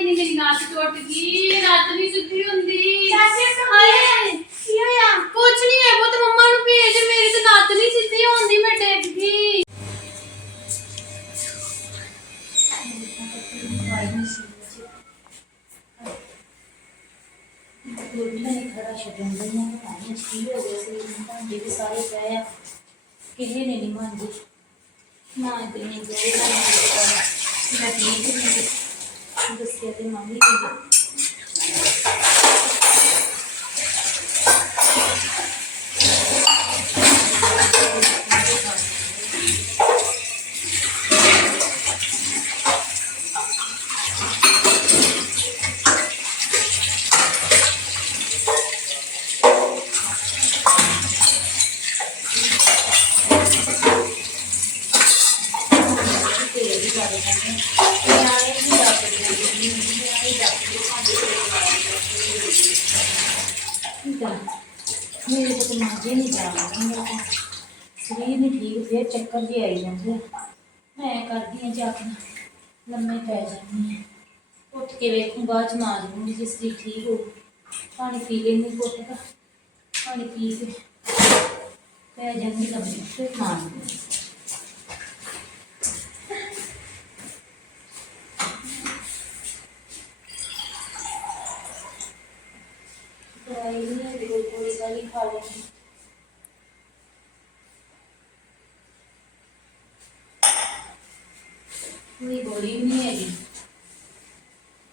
ਹਾਏ ਨੀ ਮੇਰੀ ਲੱਤ ਟੁੱਟ ਗਈ ਲੱਤ ਨਹੀਂ ਸਿੱਧੀ ਹੁੰਦੀ। ਚਾਚੀ ਹਾਏ ਕੀ ਹੋਇਆ? ਕੁਛ ਨਹੀਂ ਹੈ ਪੁੱਤ ਮੰਮਾ ਨੂੰ ਭੇਜ ਮੇਰੀ ਤੇ ਲੱਤ ਨਹੀਂ ਸਿੱਧੀ ਹੁੰਦੀ ਮੈਂ ਡਿੱਗ ਗਈ। ਗੁਰਮੀਤ ਨੇ ਖੜਾ ਛੱਡਣ ਲਈ ਨਾ ਪਾਣੀ ਕੀ ਹੋ ਗਿਆ ਸੀ ਭਾਂਡੇ ਵੀ ਸਾਰੇ ਪਏ ਆ ਕਿਸੇ ਨੇ ਨਹੀਂ ਮੰਨਦੀ ਨਾ ਤੇ ਨਹੀਂ ਗਏ ਨਾ ਮੈਂ ਠੀਕ ਨਹੀਂ ਦੱਸਿਆ ਤੇ ਮੰਮੀ ਦੀ ਲੰਮੇ ਪੈ ਜਾਂਦੀ ਆ ਉੱਠ ਕੇ ਵੇਖੂੰ, ਬਾਅਦ ਚ ਮਾਰ ਲੂੰਗੀ ਜੇ ਸਰੀਰ ਠੀਕ ਹੋ ਪਾਣੀ ਪੀ ਲੈਂਦੀ ਘੁੱਟ ਦਾ। ਪਾਣੀ ਪੀ ਕੇ ਪੈ ਜਾਂਦੀ ਲੰਮੇ। ਫਿਰ ਮਾਰ ਲੂੰਗੀ। ਦਵਾਈ ਨਹੀਂ ਹੈ ਕੋਈ ਕੋਈ ਸਾਰੀ ਖਾ ਲੈਂਦੀ। ਕੋਈ ਵੀ ਨਹੀਂ ਹੈਗੀ।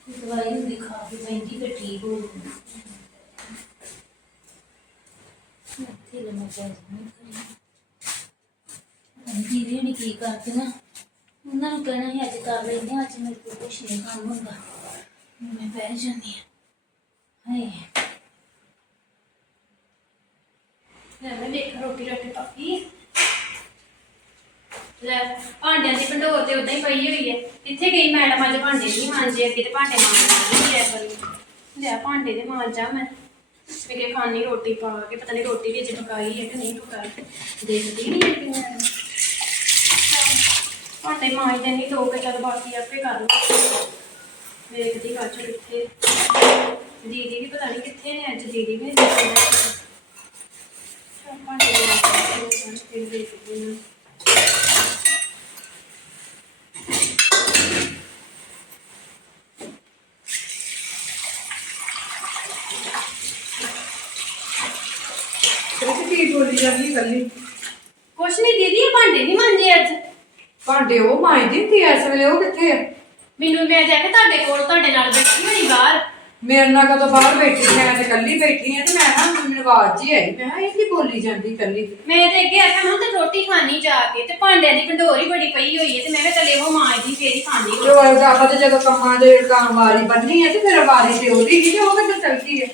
ਦਵਾਈ ਹੁੰਦੀ ਖਾ ਕੇ ਪੈਂਦੀ ਤੇ ਠੀਕ ਹੋ ਜਾਂਦੀ ਇੱਥੇ ਲੰਮੇ ਪੈ ਜਾਂਦੀ ਦੀਦੀ ਨੇ ਕੀ ਕਰਦੇ ਨਾ ਉਹਨਾਂ ਨੂੰ ਕਹਿਣਾ ਸੀ ਅੱਜ ਕਰ ਲੈਂਦੇ ਹਾਂ, ਅੱਜ ਮੇਰੇ ਕੋਲ ਕੁਛ ਨਹੀਂ ਕੰਮ ਹੁੰਦਾ। ਮੈਂ ਬਹਿ ਜਾਂਦੀ ਹਾਂ ਹਾਏ ਲੈ ਮੈਂ ਦੇਖ ਰੋਟੀ ਰੱਟੀ ਪੱਕੀ ਲੈ ਭਾਂਡਿਆਂ ਦੀ ਭੰਡੋਰ ਤੇ ਉਦਾਂ ਹੀ ਪਈ ਹੋਈ ਹੈ। ਕਿੱਥੇ ਗਈ ਮੈਡਮ? ਅੱਜ ਭਾਂਡੇ ਨਹੀਂ ਮਾਂਜੇ, ਅੱਗੇ ਤੇ ਭਾਂਡੇ ਮਾਂਜਦੇ ਨਹੀਂ ਐ ਲੈ ਭਾਂਡੇ ਦੇ ਮਾਂਜਾ ਮੈਂ। ਮੇਰੇ ਖਾਣੀ ਰੋਟੀ ਪਾ ਕੇ, ਪਤਾ ਨਹੀਂ ਰੋਟੀ ਵਿੱਚ ਪਕਾਈ ਹੈ ਕਿ ਨਹੀਂ ਪਕਾਈ। ਦੇਖਦੀ ਨਹੀਂ ਹੈਗੀ ਮੈਂ। ਭਾਂਡੇ ਮਾਂਜਦੇ ਨਹੀਂ ਦੋ ਕੇ ਚੱਲ ਬਾਕੀ ਆਪੇ ਕਰ ਲਓ ਵੇਖਦੀ ਬਾਅਦ ਕਿੱਥੇ। ਦੀਦੀ ਵੀ ਪਤਾ ਨਹੀਂ ਕਿੱਥੇ ਨੇ ਅੱਜ, ਦੀਦੀ ਵੀ ਨਹੀਂ ਦਿਖਦੇ ਭਾਂਡੇ ਦੇ ਮਾਂਜਦੇ ਫਿਰ ਦੇਖਦੀ ਹਾਂ ਤੇ ਜਾਂਦੀ ਕੱਲੀ ਕੁਛ ਨਹੀਂ ਦੀਦੀ ਇਹ ਭਾਂਡੇ ਨਹੀਂ ਮਾਂਜੇ ਅੱਜ। ਭਾਂਡੇ ਉਹ ਮਾਂਜਦੀ ਹੁੰਦੀ ਐ ਇਸ ਵੇਲੇ ਉਹ ਕਿੱਥੇ ਆ? ਮੈਨੂੰ ਮੈਂ ਜਾ ਕੇ ਤੁਹਾਡੇ ਕੋਲ ਤੁਹਾਡੇ ਨਾਲ ਬੈਠੀ ਹੋਣੀ ਬਾਹਰ। ਮੇਰੇ ਨਾਲ ਕਦੋਂ ਬਾਹਰ ਬੈਠੀ ਮੈਂ ਤੇ ਕੱਲੀ ਬੈਠੀ ਆ ਤੇ ਮੈਂ ਨਾ ਮੈਨੂੰ ਆਵਾਜ਼ ਜੀ ਆਈ ਮੈਂ ਕਿਹਾ ਇਹ ਕੀ ਬੋਲੀ ਜਾਂਦੀ ਕੱਲੀ ਮੈਂ ਤੇ ਅੱਗੇ ਆਖਿਆ ਹੁਣ ਤੇ ਰੋਟੀ ਖਾਣੀ ਜਾ ਕੇ ਤੇ ਭਾਂਡਿਆਂ ਦੀ ਭੰਡੋਰੀ ਬੜੀ ਪਈ ਹੋਈ ਹੈ ਤੇ ਮੈਂ ਕਿਹਾ ਚੱਲੇ ਉਹ ਮਾਂਜਦੀ ਫੇਰ ਹੀ ਖਾਣੀ ਜੋ ਆਪਾਂ ਤੇ ਜਦੋਂ ਕੰਮਾਂ ਦੇ ਕੰਮ ਵਾਰੀ ਬੰਨੀ ਆ ਤੇ ਫਿਰ ਵਾਰੀ ਤੇ ਉਹਦੀ ਹੀ ਤੇ ਉਹ ਚਲਦੀ ਹੈ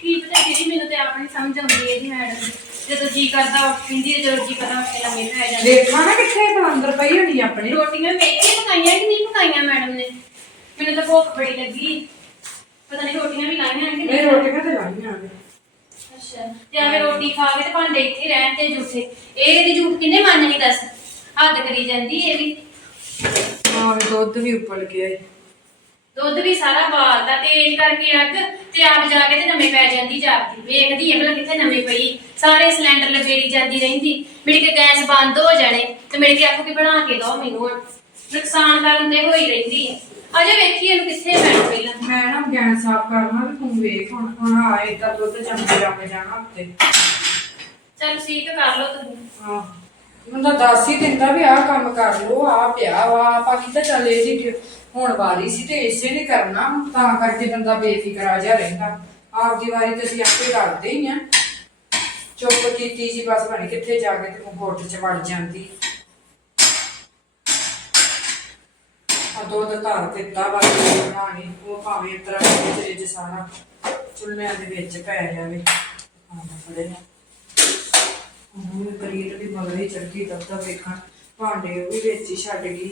ਕੀ ਪਤਾ ਦੀਦੀ ਮੈਨੂੰ ਤੇ ਆਪ ਨਹੀਂ ਸਮਝ ਆਉਂਦੀ ਇਹਦੀ ਮੈਡਮ ਦੀ। ਜਦੋਂ ਜੀ ਕਰਦਾ ਉੱਠ ਪਿੰਦੀ ਹੈ ਜਦੋਂ ਜੀ ਕਰਦਾ ਉੱਠ ਕੇ ਲੰਮੇ ਪੈ ਜਾਂਦੀ ਦੇਖਾਂ ਨਾ ਕਿੱਥੇ ਤਾਂ ਅੰਦਰ ਪਈ ਹੋਣੀ ਆਪਣੀ। ਰੋਟੀਆਂ ਮੇਥੇ ਪਕਾਈਆਂ ਕਿ ਨਹੀਂ ਪਕਾਈਆਂ ਮੈਡਮ ਨੇ? ਮੈਨੂੰ ਤਾਂ ਭੁੱਖ ਬੜੀ ਲੱਗੀ। ਪਤਾ ਨਹੀਂ ਰੋਟੀਆਂ ਵੀ ਲਾਈਆਂ ਕਿ ਇਹ ਨਹੀਂ? ਰੋਟੀਆਂ ਤੇ ਲਾਈਆਂ ਨੇ। ਅੱਛਾ ਤੇ ਐਵੇਂ ਰੋਟੀ ਖਾ ਕੇ ਤੇ ਭਾਂਡੇ ਇੱਥੇ ਰਹਿਣ ਤੇ ਜੂਠੇ ਇਹ ਇਹਦੀ ਜੂਠ ਕਿੰਨੇ ਮੰਨਣੀ ਦੱਸ? ਹੱਦ ਕਰੀ ਜਾਂਦੀ ਇਹ ਵੀ। ਹਾਂ ਦੁੱਧ ਵੀ ਉੱਪਲ ਗਿਆ ਈ। ਦੁੱਧ ਵੀ ਸਾਰਾ ਬਾਲਦਾ ਤੇਜ਼ ਕਰਕੇ ਅੱਗ। ਤੇ ਆਪ ਜਾ ਕੇ ਤੇ ਨਵੇਂ ਪੈ ਜਾਂਦੀ ਜਾਪਦੀ। ਵੇਖਦੀ ਐ ਭਲਾ ਕਿੱਥੇ ਨਵੇਂ ਪਈ। ਸਾਰੇ ਸਿਲੰਡਰ ਲਗੇੜੀ ਜਾਂਦੀ ਰਹਿੰਦੀ। ਮੇਰੀ ਕਿ ਗੈਸ ਬੰਦ ਹੋ ਜਾਣੇ ਤੇ ਮੇਰੀ ਕਿ ਆਖੋ ਕਿ ਬਣਾ ਕੇ ਦੋ ਮੈਨੂੰ ਹੁਣ। ਨੁਕਸਾਨ ਕਰਨ ਦੇ ਹੋਈ ਰਹਿੰਦੀ ਐ ਅਜੇ ਵੇਖੀ ਇਹਨੂੰ ਕਿੱਥੇ ਮੈਡਮ ਪਹਿਲਾਂ। ਮੈਂ ਨਾ ਗੈਸ ਸਾਫ਼ ਕਰਨਾ ਤੇ ਤੂੰ ਵੇਖ ਹੁਣ। ਹੁਣ ਆਏ ਤਾਂ ਦੁੱਧ ਚੰਗੇ ਲੱਗ ਜਾਣਾ ਉੱਤੇ ਚਲ ਸੀਕ ਕਰ ਲਓ ਤੁਸੀਂ ਹਾਂ ਬੰਦਾ ਦੱਸ ਹੀ ਦਿੰਦਾ ਵੀ ਆਹ ਕੰਮ ਕਰ ਲੋ ਆ ਪਿਆ ਵਾ। ਆਪਾਂ ਕਿਤਾ ਚੱਲ ਡਿਊ- ਹੁਣ ਵਾਰੀ ਸੀ ਤੇ ਇਸੇ ਨੇ ਕਰਨਾ, ਤਾਂ ਕਰਕੇ ਬੰਦਾ ਬੇਫਿਕਰ ਜਾ ਰਹਿੰਦਾ। ਆਪਦੀ ਵਾਰੀ ਤੇ ਅਸੀਂ ਆਪੇ ਕਰਦੇ ਹੀ ਆ। ਚੁੱਪ ਕੀਤੀ ਜੀ ਬਸ ਬਣ ਕਿੱਥੇ ਜਾ ਕੇ ਤੇ ਕੋਟ ਚ ਵੜ ਜਾਂਦੀ। ਆ ਦੁੱਧ ਧਰ ਦਿੱਤਾ ਵਾ ਬਣਾਣੀ ਉਹ ਭਾਵੇਂ ਇਸ ਵਿੱਚ ਵਿੱਚ ਸਾਰਾ। ਚੁੱਲ੍ਹਿਆਂ ਦੇ ਵਿੱਚ ਪੈ ਜਾਵੇ। ਹਾਂ ਬੜੇ ਉਹ ਕਰੀਰ ਵੀ ਮਗਰ ਚੜਕੀ ਦੱਸਦਾ ਵੇਖਣ ਭਾਂਡੇ ਉਹ ਵੀ ਵਿੱਚ ਹੀ ਛੱਡ ਗਈ।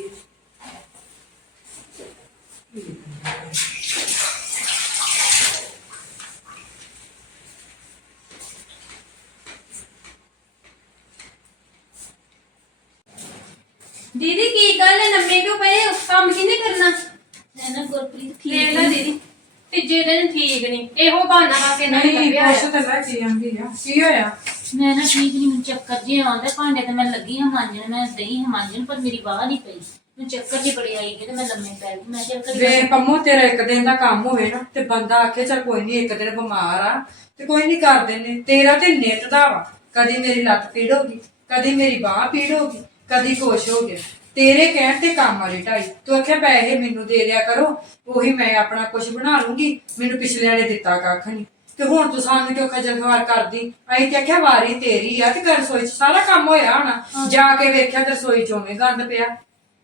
ਦੀਦੀ ਕੀ ਗੱਲ ਹੈ? ਨੰਮੇ ਕਿਉਂ ਪਏ ਹੋ? ਕੰਮ ਕਿਹਨੇ ਕਰਨਾ? ਮੈਂ ਨਾ ਗੁਰਪ੍ਰੀਤ ਠੀਕ ਦੇਖ ਲੈ ਦੀਦੀ ਤੀਜੇ ਦਿਨ ਠੀਕ ਨਹੀਂ। ਇਹੋ ਬਹਾਨਾ ਬਸ ਇਹਨਾਂ ਨੇ ਨਹੀਂ ਲੱਭਿਆ ਕੁਛ ਤਾਂ ਲੈ ਕੇ ਆਂਦੀ ਆ? ਕੀ ਹੋਇਆ? ਮੈਂ ਨਾ ਠੀਕ ਨਹੀਂ ਮੈਨੂੰ ਚੱਕਰ ਜੇ ਆਉਂਦਾ ਭਾਂਡੇ ਤੇ ਮੈਂ ਲੱਗੀ ਹਾਂ ਮਾਂਜਣ ਮੈਂ ਦਈ ਹਾਂ ਮਾਂਜਣ ਪਰ ਮੇਰੀ ਬਾਹ ਨਹੀਂ ਪਈ। ਮੈਨੂੰ ਚੱਕਰ ਜੇ ਬੜੀ ਆਈ ਗਈ ਤੇ ਮੈਂ ਲੰਮੇ ਪੈ ਗਈ। ਮੈਂ ਚੱਲ ਕਰੀ ਵੇ ਪੰਮੋ ਤੇਰਾ ਇੱਕ ਦਿਨ ਦਾ ਕੰਮ ਹੋਵੇ ਨਾ ਤੇ ਬੰਦਾ ਆਖੇ ਚਲ ਕੋਈ ਨਹੀਂ ਇੱਕ ਦਿਨ ਬਿਮਾਰ ਆ ਤੇ ਕੋਈ ਨਹੀਂ ਕਰ ਦਿੰਨੇ ਤੇਰਾ ਤੇ ਨਿੱਤ ਦਾ ਵਾ। ਕਦੀ ਮੇਰੀ ਲੱਤ ਪੀੜ ਹੋ ਗਈ ਕਦੀ ਮੇਰੀ ਬਾਹ ਪੀੜ ਹੋ ਗਈ ਕਦੀ ਕੁਛ ਹੋ ਗਿਆ। ਤੇਰੇ ਕਹਿਣ ਤੇ ਕੰਮ ਵਾਲੀ ਢਾਈ। ਤੂੰ ਆਖਿਆ ਪੈਸੇ ਮੈਨੂੰ ਦੇ ਦਿਆ ਕਰੋ ਉਹੀ ਮੈਂ ਆਪਣਾ ਕੁਝ ਬਣਾ ਲੂੰਗੀ ਮੈਨੂੰ ਪਿਛਲੇ ਵਾਲੇ ਦਿੱਤਾ ਕੱਖ ਨਹੀਂ ਤੇ ਹੁਣ ਤੂੰ ਸਾਨੂੰ ਕਿਉਂ ਖਜਲ ਖਵਾਰ ਕਰਦੀ? ਅਸੀਂ ਤੇ ਆਖਿਆ ਵਾਰੀ ਤੇਰੀ ਆ ਤੇ ਘਰ ਚ ਸਾਰਾ ਕੰਮ ਹੋਇਆ ਹੋਣਾ। ਜਾ ਕੇ ਵੇਖਿਆ ਤੇ ਰਸੋਈ ਚ ਉਵੇਂ ਗੰਦ ਪਿਆ।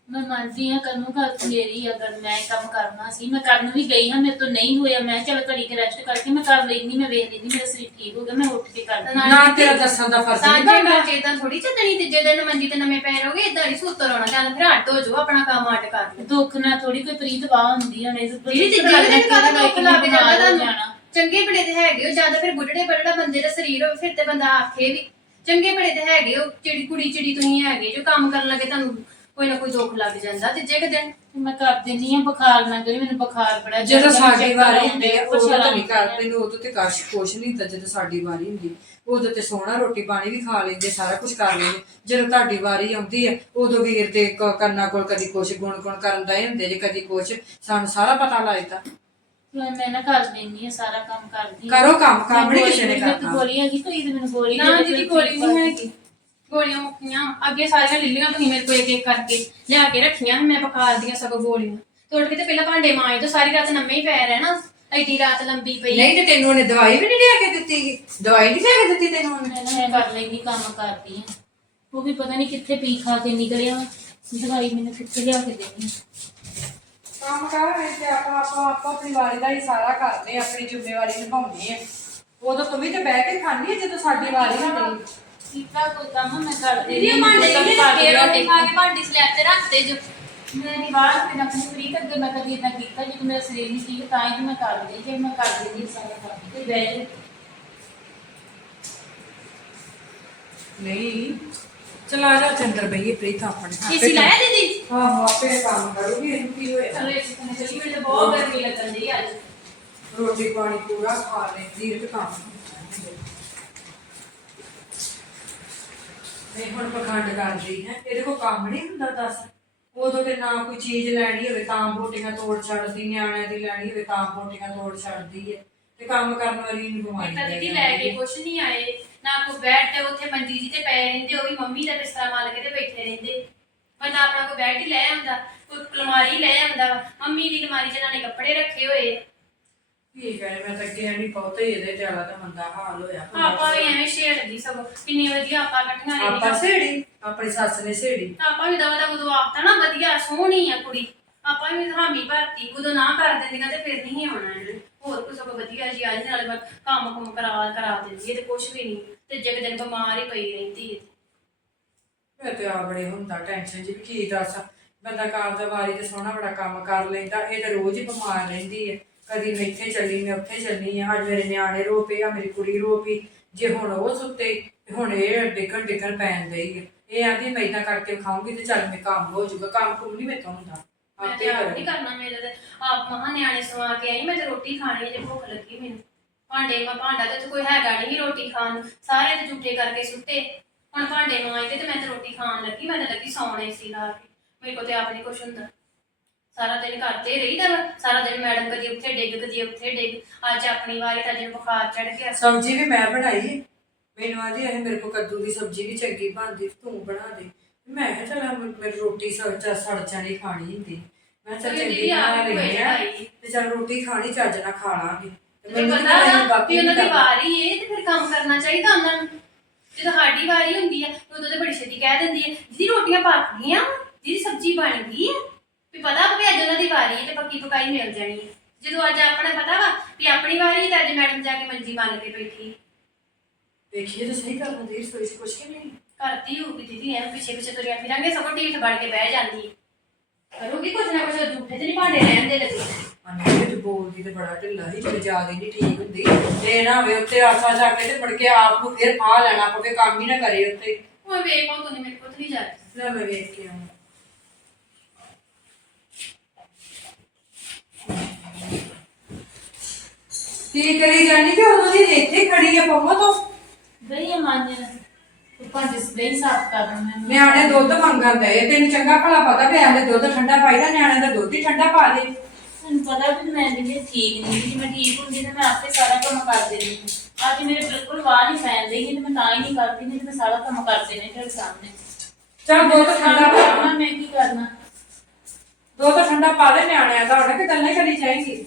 ਮੈਂ ਮੰਨਦੀ ਹਾਂ ਕਰਨੂ ਘਰ ਮੇਰੀ ਅਗਰ ਮੈਂ ਇਹ ਕੰਮ ਕਰਨਾ ਸੀ ਮੈਂ ਕਰਨ ਵੀ ਗਈ ਹਾਂ ਮੇਰੇ ਤੋਂ ਨਹੀਂ ਹੋਇਆ ਮੈਂ ਚਲ ਘੜੀ ਕੇ ਰੈਸਟ ਕਰਕੇ ਮੈਂ ਕਰ ਲੈਂਦੀ ਮੈਂ ਵੇਖ ਲੈਂਦੀ ਮੇਰਾ ਸਰੀਰ ਠੀਕ ਹੋ ਗਿਆ ਮੈਂ ਉੱਠ ਕੇ ਕਰ ਨਾ ਤੇਰਾ ਦੱਸਣ ਦਾ ਫਰਜ਼ ਨਹੀਂ ਸਾਂਝੇ ਬਣਦਾ। ਘਰ ਚ ਇਦਾਂ ਥੋੜੀ ਚੱਲਣੀ ਤੀਜੇ ਦਿਨ ਮੰਜੀ ਤੇ ਨਵੇਂ ਪੈ ਰਹੋਗੇ ਇਦਾਂ ਨਹੀਂ ਸੁੱਤਰ ਆਉਣਾ ਚੱਲ ਫਿਰ ਹੱਟ ਹੋ ਜਾਓ ਆਪਣਾ ਕੰਮ ਅੱਟ ਕਰ ਲਓ। ਦੁੱਖ ਨਾਲ ਥੋੜੀ ਕੋਈ ਪ੍ਰੀਤ ਵਾਹ ਹੁੰਦੀ ਹੈ ਨਹੀਂ ਤਾਂ ਦੀਦੀ ਤੀਜੇ ਦਿਨ ਕਾਹਦਾ ਦੁੱਖ ਲੱਗ ਜਾਂਦਾ ਤੁਹਾਨੂੰ? ਚੰਗੇ ਬੜੇ ਤੇ ਹੈਗੇ ਹੋ ਜ਼ਿਆਦਾ ਫਿਰ ਬੁੱਢੜੇ ਬੜੜਾ ਬੰਦੇ ਦਾ ਸਰੀਰ ਹੋਵੇ ਫਿਰ ਤੇ ਬੰਦਾ ਆਖੇ ਵੀ ਚੰਗੇ ਬੜੇ ਤੇ ਹੈਗੇ ਹੋ ਚਿੜੀ ਕੁੜੀ ਚਿੜੀ ਤੁਸੀਂ ਹੈਗੇ ਜੋ ਕੰਮ ਕਰਨ ਲੱਗੇ ਤੁਹਾਨੂੰ ਕੋਈ ਨਾ ਕੋਈ ਦੁੱਖ ਲੱਗ ਜਾਂਦਾ ਤੀਜੇ ਕੁ ਦਿਨ ਮੈਂ ਕਰ ਦਿੰਦੀ ਹਾਂ ਬੁਖਾਰ ਨਾ ਕਰੀ ਮੈਨੂੰ ਬੁਖਾਰ ਬੜਾ ਜਦੋਂ ਸਾਡੀ ਵਾਰੀ ਹੁੰਦੀ ਆ, ਹੈ ਉਦੋਂ ਤਾਂ ਨਹੀਂ ਕਰਦੇ ਨੇ ਉਦੋਂ ਤੇ ਕਸ਼ ਕੁਛ ਨਹੀਂ ਤਾਂ ਜਦੋਂ ਸਾਡੀ ਵਾਰੀ ਹੁੰਦੀ ਉਦੋਂ ਤੇ ਸੋਹਣਾ ਰੋਟੀ ਪਾਣੀ ਵੀ ਖਾ ਲੈਂਦੇ ਸਾਰਾ ਕੁਝ ਕਰ ਲੈਂਦੇ। ਜਦੋਂ ਤੁਹਾਡੀ ਵਾਰੀ ਆਉਂਦੀ ਹੈ ਉਦੋਂ ਵੀਰ ਦੇ ਕ- ਕੰਨਾਂ ਕੋਲ ਕਦੀ ਕੁਛ ਗੁਣ ਗੁਣ ਕਰਨ ਦਾ ਹੁੰਦੇ ਜੇ ਕਦੀ ਕੁਛ ਸਾਨੂੰ ਸਾਰਾ ਪਤਾ ਲੱਗਦਾ ਮੈਂ ਮੈਂ ਨਾ ਕਰ ਲੈਂਦੀ ਹਾਂ ਸਾਰਾ ਕੰਮ ਕਰਦੀ। ਕਰੋ ਕੰਮ ਕੰਮ ਨਹੀਂ ਕਿਸੇ ਨੇ ਮੈਨੂੰ ਕਰਨਾ। ਗੋਲੀ ਹੈਗੀ ਕੋਈ ਤੇ ਮੈਨੂੰ ਗੋਲੀ ਨਾ ਦੇ ਦਿਓ, ਦੀਦੀ ਕੋਈ ਗੋਲੀ ਨਹੀਂ ਹੈਗੀ। ਗੋਲੀਆਂ ਮੁੱਕੀਆਂ। ਅੱਗੇ ਸਾਰੀਆਂ ਲਿੱਲੀਆਂ ਤੁਸੀਂ ਮੇਰੇ ਕੋਲ ਇੱਕ ਇੱਕ ਕਰਕੇ ਲਿਆ ਕੇ ਰੱਖੀਆਂ ਮੈਂ ਪਕਾ ਦੀਆਂ ਸਗੋਂ ਗੋਲੀਆਂ। ਤੋੜ ਕੇ ਤੇ ਪਹਿਲਾਂ ਭਾਂਡੇ ਮਾਂਜ ਤੋਂ ਸਾਰੀ ਰਾਤ ਨੰਮੇ ਹੀ ਪੈ ਰਹਿਣਾ ਐਡੀ ਰਾਤ ਲੰਬੀ ਪਈ ਨਹੀਂ ਤੇ ਤੈਨੂੰ ਉਹਨੇ ਦਵਾਈ ਵੀ ਨਹੀਂ ਲਿਆ ਕੇ ਦਿੱਤੀ। ਦਵਾਈ ਨਹੀਂ ਲਿਆ ਕੇ ਦਿੱਤੀ ਤੈਨੂੰ ਉਹਨੇ? ਮੈਂ ਨਾ ਕਰ ਲੈਂਦੀ ਕੰਮ ਕਰਦੀ ਹਾਂ। ਉਹ ਵੀ ਪਤਾ ਨਹੀਂ ਕਿੱਥੇ ਪੀ ਖਾ ਕੇ ਨਿਕਲਿਆ। ਦਵਾਈ ਮੈਨੂੰ ਕਿੱਥੇ ਲਿਆ ਕੇ ਦੇਣੀ ਕੰਮ ਕਰ ਰਹੇ ਤੇ ਆਪਾਂ ਆਪਾਂ ਆਪਾਂ ਆਪਣੀ ਵਾਰੀ ਦਾ ਹੀ ਸਾਰਾ ਕਰਦੇ ਆ, ਆਪਣੀ ਜ਼ਿੰਮੇਵਾਰੀ ਨਿਭਾਉਣੀ ਹੈ। ਉਦੋਂ ਤੂੰ ਵੀ ਤੇ ਬਹਿ ਕੇ ਖਾਣੀ ਹੈ ਜਦੋਂ ਸਾਡੀ ਵਾਰੀ ਹੁੰਦੀ। ਹੈ ਕੀਤਾ ਕੋਈ ਕੰਮ ਮੈਂ ਕਰ ਦੀਦੀ ਦੇਣੀ ਇਹ ਭਾਂਡੇ ਨਹੀਂ ਰੱਖੇ ਰੋਟੀ ਖਾ ਕੇ ਭਾਂਡੀ ਸਲੈਬ ਤੇ ਰੱਖਦੇ ਜੋ ਮੇਰੀ ਬਾਤ ਤੇ ਆਪਣੀ ਫਰੀ ਕਰਕੇ ਮੈਂ ਕਦੀ ਇਦਾਂ ਕੀਤਾ ਜਦੋਂ ਮੇਰਾ ਸਰੀਰ ਨਹੀਂ ਠੀਕ ਤਾਂ ਹੀ ਮੈਂ ਕਰ ਲਈ ਜੇ ਮੈਂ ਕਰ ਦਿੰਦੀ ਸਾਰਾ ਕੰਮ। ਕੋਈ ਬੈਠ ਜਾ। ਨਹੀਂ ਚਲਾ ਜਾ ਚੰਦਰ ਬਈਏ ਪ੍ਰੀਤ ਆਪਣੇ ਆਪੇ ਏਸੀ ਲਾਇਆ ਦੀਦੀ? ਹਾਂ ਹਾਂ ਆਪੇ ਕੰਮ ਕਰੂਗੀ ਇਹਨੂੰ ਕੀ ਹੋਇਆ? ਚਲੋ ਏਸੀ ਤੋਂ ਚੱਲੀ ਮੈਨੂੰ ਤਾਂ ਬਹੁਤ ਗਰਮੀ ਲੱਗਣ ਦੀ ਅੱਜ। ਰੋਟੀ ਪਾਣੀ ਪੂਰਾ ਖਾ ਲੈਂਦੀ ਹੈ ਤੇ ਕੰਮ। ਨਹੀਂ ਹੁਣ ਪਖੰਡ ਕਰਦੀ ਹੈ। ਇਹਦੇ ਕੋਲ ਕੰਮ ਨਹੀਂ ਹੁੰਦਾ ਦੱਸ। ਉਦੋਂ ਤੇ ਨਾ ਕੋਈ ਚੀਜ਼ ਲੈਣੀ ਹੋਵੇ ਤਾਂ ਬੋਟੀਆਂ ਤੋੜ ਛੱਡਦੀ ਨਿਆਣਿਆਂ ਦੀ ਲੈਣੀ ਹੋਵੇ ਤਾਂ ਬੋਟੀਆਂ ਤੋੜ ਛੱਡਦੀ ਹੈ। ਤੇ ਕੰਮ ਕਰਨ ਵਾਲੀ ਨੂੰ ਬਿਮਾਰੀ ਤਾਂ ਦੀਦੀ ਲੈ ਕੇ। ਕੁਛ ਨਹੀਂ ਆਏ। ਨਾ ਕੋਈ ਬੈੱਡ ਤੇ ਉੱਥੇ ਮੰਜੀ ਜੀ ਤੇ ਪਏ ਰਹਿੰਦੇ ਉਹ ਵੀ ਮੰਮੀ ਦਾ ਬਿਸਤਰਾ ਮਲ ਕੇ ਤੇ ਬੈਠੇ ਰਹਿੰਦੇ। ਬੰਦਾ ਆਪਣਾ ਕੋਈ ਬੈੱਡ ਹੀ ਲੈ ਆਉਂਦਾ ਕੋਈ ਅਲਮਾਰੀ ਲੈ ਆਉਂਦਾ। ਮੰਮੀ ਦੀ ਅਲਮਾਰੀ 'ਚ ਇਹਨਾਂ ਨੇ ਕੱਪੜੇ ਰੱਖੇ ਹੋਏ ਕੀ ਕਰੇ ਮੈਂ ਤਾਂ ਅੱਗੇ ਨਹੀਂ ਬਹੁਤਾ ਹੀ ਇਹਦੇ ਜ਼ਿਆਦਾ ਤਾਂ ਮੰਦਾ ਹਾਲ ਹੋਇਆ ਆਪਾਂ ਵੀ ਐਵੇਂ ਛੇੜਦੀ ਸਗੋਂ। ਕਿੰਨੀ ਵਧੀਆ ਆਪਾਂ ਇਕੱਠੀਆਂ ਆਪਾਂ ਰਹਿੰਦੀਆਂ ਸੇੜੀ ਆਪਣੀ ਸੱਸ ਨੇ ਸੇੜੀ ਆਪਾਂ ਵੀ ਦਵਾ ਦਾ ਉਦੋਂ ਆਖਤਾ ਨਾ ਵਧੀਆ ਸੋਹਣੀ ਆ ਕੁੜੀ। ਆਪਾਂ ਵੀ ਹਾਮੀ ਭਰਤੀ ਉਦੋਂ ਨਾ ਕਰ ਦਿੰਦੀਆਂ ਤੇ ਫਿਰ ਨਹੀਂ ਆਉਣਾ ਇਹਨੇ। ਹੋਰ ਕੁਝ ਸਗੋਂ ਵਧੀਆ ਜੀ ਅੱਜ ਨਾਲੇ ਬਸ ਕੰਮ ਕੁਮ ਕਰਾ ਕਰਾ ਦਿੰਦੀ ਹੈ ਤੇ ਕੁਝ ਵੀ ਨਹੀਂ। ਤੇ ਜੇ ਦਿਨ ਬਿਮਾਰ ਹੀ ਪਈ ਰਹਿੰਦੀ ਹੈ। ਮੈਂ ਤੇ ਆ ਬੜੇ ਹੁੰਦਾ ਟੈਨਸ਼ਨ ਜੀ ਕੀ ਦੱਸ। ਬੰਦਾ ਕਾਰ ਦਾ ਵਾਰੀ ਤੇ ਸੋਹਣਾ ਬੜਾ ਕੰਮ ਕਰ ਲੈਂਦਾ ਇਹ ਤਾਂ ਰੋਜ਼ ਹੀ ਬਿਮਾਰ ਰਹਿੰਦੀ ਹੈ। ਕਦੀ ਮੈਂ ਇੱਥੇ ਚੱਲੀ ਮੈਂ ਉੱਥੇ ਚੱਲੀ ਆ ਅੱਜ ਮੇਰੇ ਨਿਆਣੇ ਰੋ ਪਏ ਆ ਮੇਰੀ ਕੁੜੀ ਰੋ ਪਈ। ਜੇ ਹੁਣ ਉਹ ਸੁੱਤੇ ਤੇ ਹੁਣ ਇਹ ਡਿੱਗਣ ਡਿੱਗਣ ਪੈਣ ਦਈ ਹੈ ਇਹ ਆਂਦੀ ਮੈਂ ਇਦਾਂ ਕਰਕੇ ਖਾਉਂਗੀ ਤੇ ਚੱਲ ਮੈਂ ਕੰਮ ਹੋ ਜਾਊਗਾ। ਕੰਮ ਕੁਮ ਨਹੀਂ ਹੁੰਦਾ। ਮੈਂ ਆਪੇ ਤੇ ਆਪ ਕਰੋ। ਨਹੀਂ ਕਰਨਾ ਮੇਰੇ ਤੇ। ਆਪ ਮਹਾ ਨਿਆਣੇ ਸਵਾ ਕੇ ਆਈ ਮੈਂ ਤੇ ਰੋਟੀ ਖਾਣੀ ਜੇ ਭੁੱਖ ਲੱਗੀ ਮੈਨੂੰ। ਭਾਂਡੇ ਮੈਂ ਭਾਂਡਾ ਤੇ ਉੱਥੇ ਕੋਈ ਹੈਗਾ ਨਹੀਂ ਰੋਟੀ ਖਾਣ ਨੂੰ। ਸਾਰੇ ਤੇ ਝੂਠੇ ਕਰਕੇ ਸੁੱਤੇ ਹੁਣ ਭਾਂਡੇ ਮਾਂਜਦੇ ਤੇ ਮੈਂ ਤੇ ਰੋਟੀ ਖਾਣ ਲੱਗੀ ਮੈਂ ਤੇ ਲੱਗੀ ਸੌਣੇ ਸੀ ਲਾ ਕੇ। ਮੇਰੇ ਕੋਲ ਤੇ ਆਪ ਨਹੀਂ ਕੁਛ ਹੁੰਦਾ। ਸਾਰਾ ਦਿਨ ਕਰਦੇ ਰਹੀਦਾ ਵਾ। ਸਾਰਾ ਦਿਨ ਮੈਡਮ ਕਦੀ ਉੱਥੇ ਡਿੱਗ ਕਦੀ ਉੱਥੇ ਡਿੱਗ ਅੱਜ ਆਪਣੀ ਵਾਰੀ ਤਾਂ ਜਿਵੇਂ ਬੁਖਾਰ ਚੜ ਗਿਆ ਸਬਜ਼ੀ ਵੀ ਮੈਂ ਬਣਾਈ। ਮੈਨੂੰ ਆਂਦੀ ਇਹ ਮੇਰੇ ਕੋ ਕੱਦੂ ਦੀ ਸਬਜ਼ੀ ਵੀ ਚੰਗੀ ਬਣਦੀ ਤੂੰ ਬਣਾ ਦੇ ਮੈਂ ਕਿਹਾ ਚਲ ਮੇਰੀ ਰੋਟੀ ਸੜ ਚਾ ਸੜ ਜਾਣੀ ਖਾਣੀ ਹੁੰਦੀ ਮੈਂ ਚੱਲ ਚੰਗੀ ਬਣਾ ਹੀ ਲੈਂਦੇ ਆ। ਤੇ ਚਲ ਰੋਟੀ ਖਾਣੀ ਚੱਜ ਨਾਲ ਖਾ ਲਾਂਗੇ ਤੇ ਮੈਨੂੰ ਪਤਾ ਤਾਂ ਨਾ ਵੀ ਉਹਨਾਂ ਦੀ ਨਹੀਂ। ਵਾਰੀ ਏ ਤੇ ਫਿਰ ਕੰਮ ਕਰਨਾ ਚਾਹੀਦਾ ਉਹਨਾਂ ਨੂੰ ਜਦੋਂ ਸਾਡੀ ਵਾਰੀ ਹੁੰਦੀ ਆ ਉਦੋਂ ਤੇ ਬੜੀ ਛੇਤੀ ਕਹਿ ਦਿੰਦੀ ਹੈ ਦੀਦੀ ਰੋਟੀਆਂ ਪੱਕ ਗਈਆਂ ਦੀਦੀ ਸਬਜ਼ੀ ਬਣ ਗਈ ਵੀ ਪਤਾ ਵਾ ਵੀ ਅੱਜ ਉਹਨਾਂ ਦੀ ਵਾਰੀ ਹੈ ਤੇ ਪੱਕੀ ਪਕਾਈ ਮਿਲ ਜਾਣੀ ਹੈ। ਜਦੋਂ ਅੱਜ ਆਪਣਾ ਪਤਾ ਵਾ ਵੀ ਆਪਣੀ ਵਾਰੀ ਹੈ ਤਾਂ ਅੱਜ ਮੈਡਮ ਜਾ ਕੇ ਮੰਜੀ ਮੰਨ ਕੇ ਬੈਠੀ। ਵੇਖੀਏ ਤਾਂ ਸਹੀ ਹੁੰਦੀ ਰਸੋਈ 'ਚ ਕੁਛ ਕਿ ਨਹੀਂ। ਕਰਦੀ ਹੋਊਗੀ ਦੀਦੀ ਐ ਪਿੱਛੇ ਪਿੱਛੇ ਤੁਰਿਆ ਫਿਰਾਂਗੇ ਸਗੋਂ ਢੀਠ ਬਣ ਕੇ ਬਹਿ ਜਾਂਦੀ ਹੈ। ਕਰੂਗੀ ਕੁਝ ਨਾ ਕੁਝ ਝੂਠੇ ਤੇ ਨਹੀਂ ਭਾਂਡੇ ਰਹਿਣ ਦੇ ਲੱਗੇ। ਅੰਨੇ ਤੇ ਬੋਲਦੀ ਤੇ ਬੜਾ ਢਿੱਲਾ ਹੀ ਤੇ ਜ਼ਿਆਦਾ ਨਹੀਂ ਠੀਕ ਹੁੰਦੀ। ਇਹ ਨਾ ਹੋਵੇ ਉੱਤੇ ਆਸਾ ਜਾ ਕੇ ਤੇ ਮੁੜ ਕੇ ਆਪ ਨੂੰ ਫਿਰ ਫਾਹ ਲੈਣਾ ਪਵੇ ਕੰਮ ਹੀ ਨਾ ਕਰੇ ਉੱਤੇ ਉਹ ਵੇਖ ਤੂੰ ਮੇਰੇ ਕੋਲ ਨਹੀਂ ਜਾ ਰਹੀ। ਲੈ ਮੈਂ ਵੇਖ ਕੇ ਆਵਾਂ ਕੀ ਕਰੀ ਜਾਨੀ ਕਿ ਉਦੋਂ ਦੀ ਇੱਥੇ ਹੀ ਖੜੀ ਆ ਪੰਮੋ ਤੋਂ? ਮਾਨਿਆ ਤੂੰ ਭਾਂਡੇ ਸਪਰੇ ਸਾਫ਼ ਕਰ ਦਿੰਦਾ ਨਿਆਣੇ ਦੁੱਧ ਮੰਗਣ ਦੇ ਤੈਨੂੰ ਚੰਗਾ ਭਲਾ ਪਤਾ ਵੀ ਦੁੱਧ ਠੰਡਾ ਪਾਈਦਾ ਨਿਆਣੇ ਦਾ ਦੁੱਧ ਹੀ ਠੰਡਾ ਪਾ ਦੇ। ਪਤਾ ਵੀ ਮੈਂ ਜਿਹੜੀ ਠੀਕ ਨਹੀਂ ਜੇ ਮੈਂ ਠੀਕ ਹੁੰਦੀ ਤਾਂ ਮੈਂ ਆਪੇ ਸਾਰਾ ਕੰਮ ਕਰ ਦੇਣੀ ਅੱਜ ਮੇਰੇ ਬਿਲਕੁਲ ਵਾਹ ਨਹੀਂ ਫੈਨ ਤੇ ਮੈਂ ਤਾਂ ਹੀ ਨਹੀਂ ਕਰਦੀ ਨਹੀਂ ਤੇ ਮੈਂ ਸਾਰਾ ਕੰਮ ਕਰ ਦੇਣੇ ਤੇਰੇ ਸਾਹਮਣੇ। ਚੱਲ ਦੁੱਧ ਠੰਡਾ ਪਾ। ਹਾਂ ਮੈਂ ਕੀ ਕਰਨਾ? ਦੁੱਧ ਠੰਡਾ ਪਾ ਦੇ ਨਿਆਣਿਆਂ ਦਾ ਉਹਨੇ ਕਿ ਗੱਲਾਂ ਹੀ ਕਰੀ ਜਾਏਗੀ।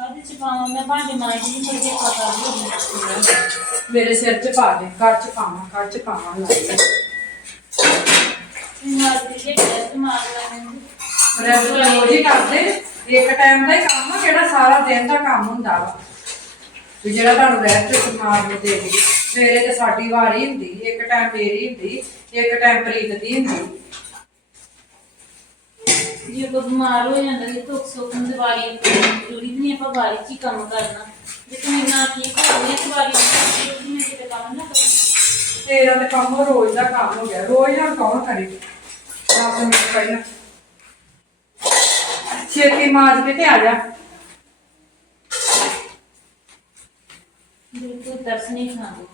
ਕਾਹਦੇ ਚ ਪਾਵਾਂ? ਮੈਂ ਭਾਂਡੇ ਮਾਂਜੀ ਨਹੀਂ ਕੋਈ ਪਤਾ ਨਹੀਂ ਮੇਰੇ ਸਿਰ 'ਚ ਪਾ ਦੇ ਘਰ 'ਚ ਪਾਵਾਂ ਘਰ 'ਚ ਪਾਵਾਂ ਲੱਗ ਮਾਰ ਕੇ ਜੇ ਟੈਸਟ ਮਾਰ ਲੈਣੇ ਰੈਸਟ ਰੋਜ਼ ਹੀ ਕਰਦੇ। ਇੱਕ ਟਾਈਮ ਦਾ ਹੀ ਕੰਮ ਆ ਜਿਹੜਾ ਸਾਰਾ ਦਿਨ ਦਾ ਕੰਮ ਹੁੰਦਾ ਵਾ। ਵੀ ਜਿਹੜਾ ਤੁਹਾਨੂੰ ਰੈਸਟ ਮਾਰ ਨੂੰ ਦੇ ਦੇ। ਸਵੇਰੇ ਤੇ ਸਾਡੀ ਵਾਰੀ ਹੁੰਦੀ ਇੱਕ ਟਾਈਮ ਮੇਰੀ ਹੁੰਦੀ ਇੱਕ ਟਾਈਮ ਪ੍ਰੀਤ ਦੀ ਹੁੰਦੀ। ਜੇ ਕੋਈ ਬਿਮਾਰ ਹੋ ਜਾਂਦਾ ਤੇ ਧੁੱਖ ਸੁੱਖ ਨੂੰ ਦਿਵਾਲੀ ਜ਼ਰੂਰੀ ਨਹੀਂ ਆਪਾਂ ਬਾਰੀ ਚ ਹੀ ਕੰਮ ਕਰਨਾ। ਜੇ ਤੂੰ ਇੰਨਾ ਠੀਕ ਹੋ ਗਿਆ ਦਿਵਾਲੀ ਨੂੰ ਮੈਂ ਕਿਤੇ ਕੰਮ ਨਾ ਕਰਾਂ ਤੇਰਾ ਤੇ ਕੰਮ ਰੋਜ਼ ਦਾ ਕੰਮ ਹੋ ਗਿਆ। ਰੋਜ਼ ਨਾਲ ਕੌਣ ਕਰੇ? ਦਸ ਮਿੰਟ ਪਹਿਲਾਂ। ਛੇਤੀ ਮਾਰ ਕੇ ਤੇ ਆ ਜਾ। ਬਿਲਕੁਲ ਤਰਸ ਨਹੀਂ ਖਾਂਦੇ।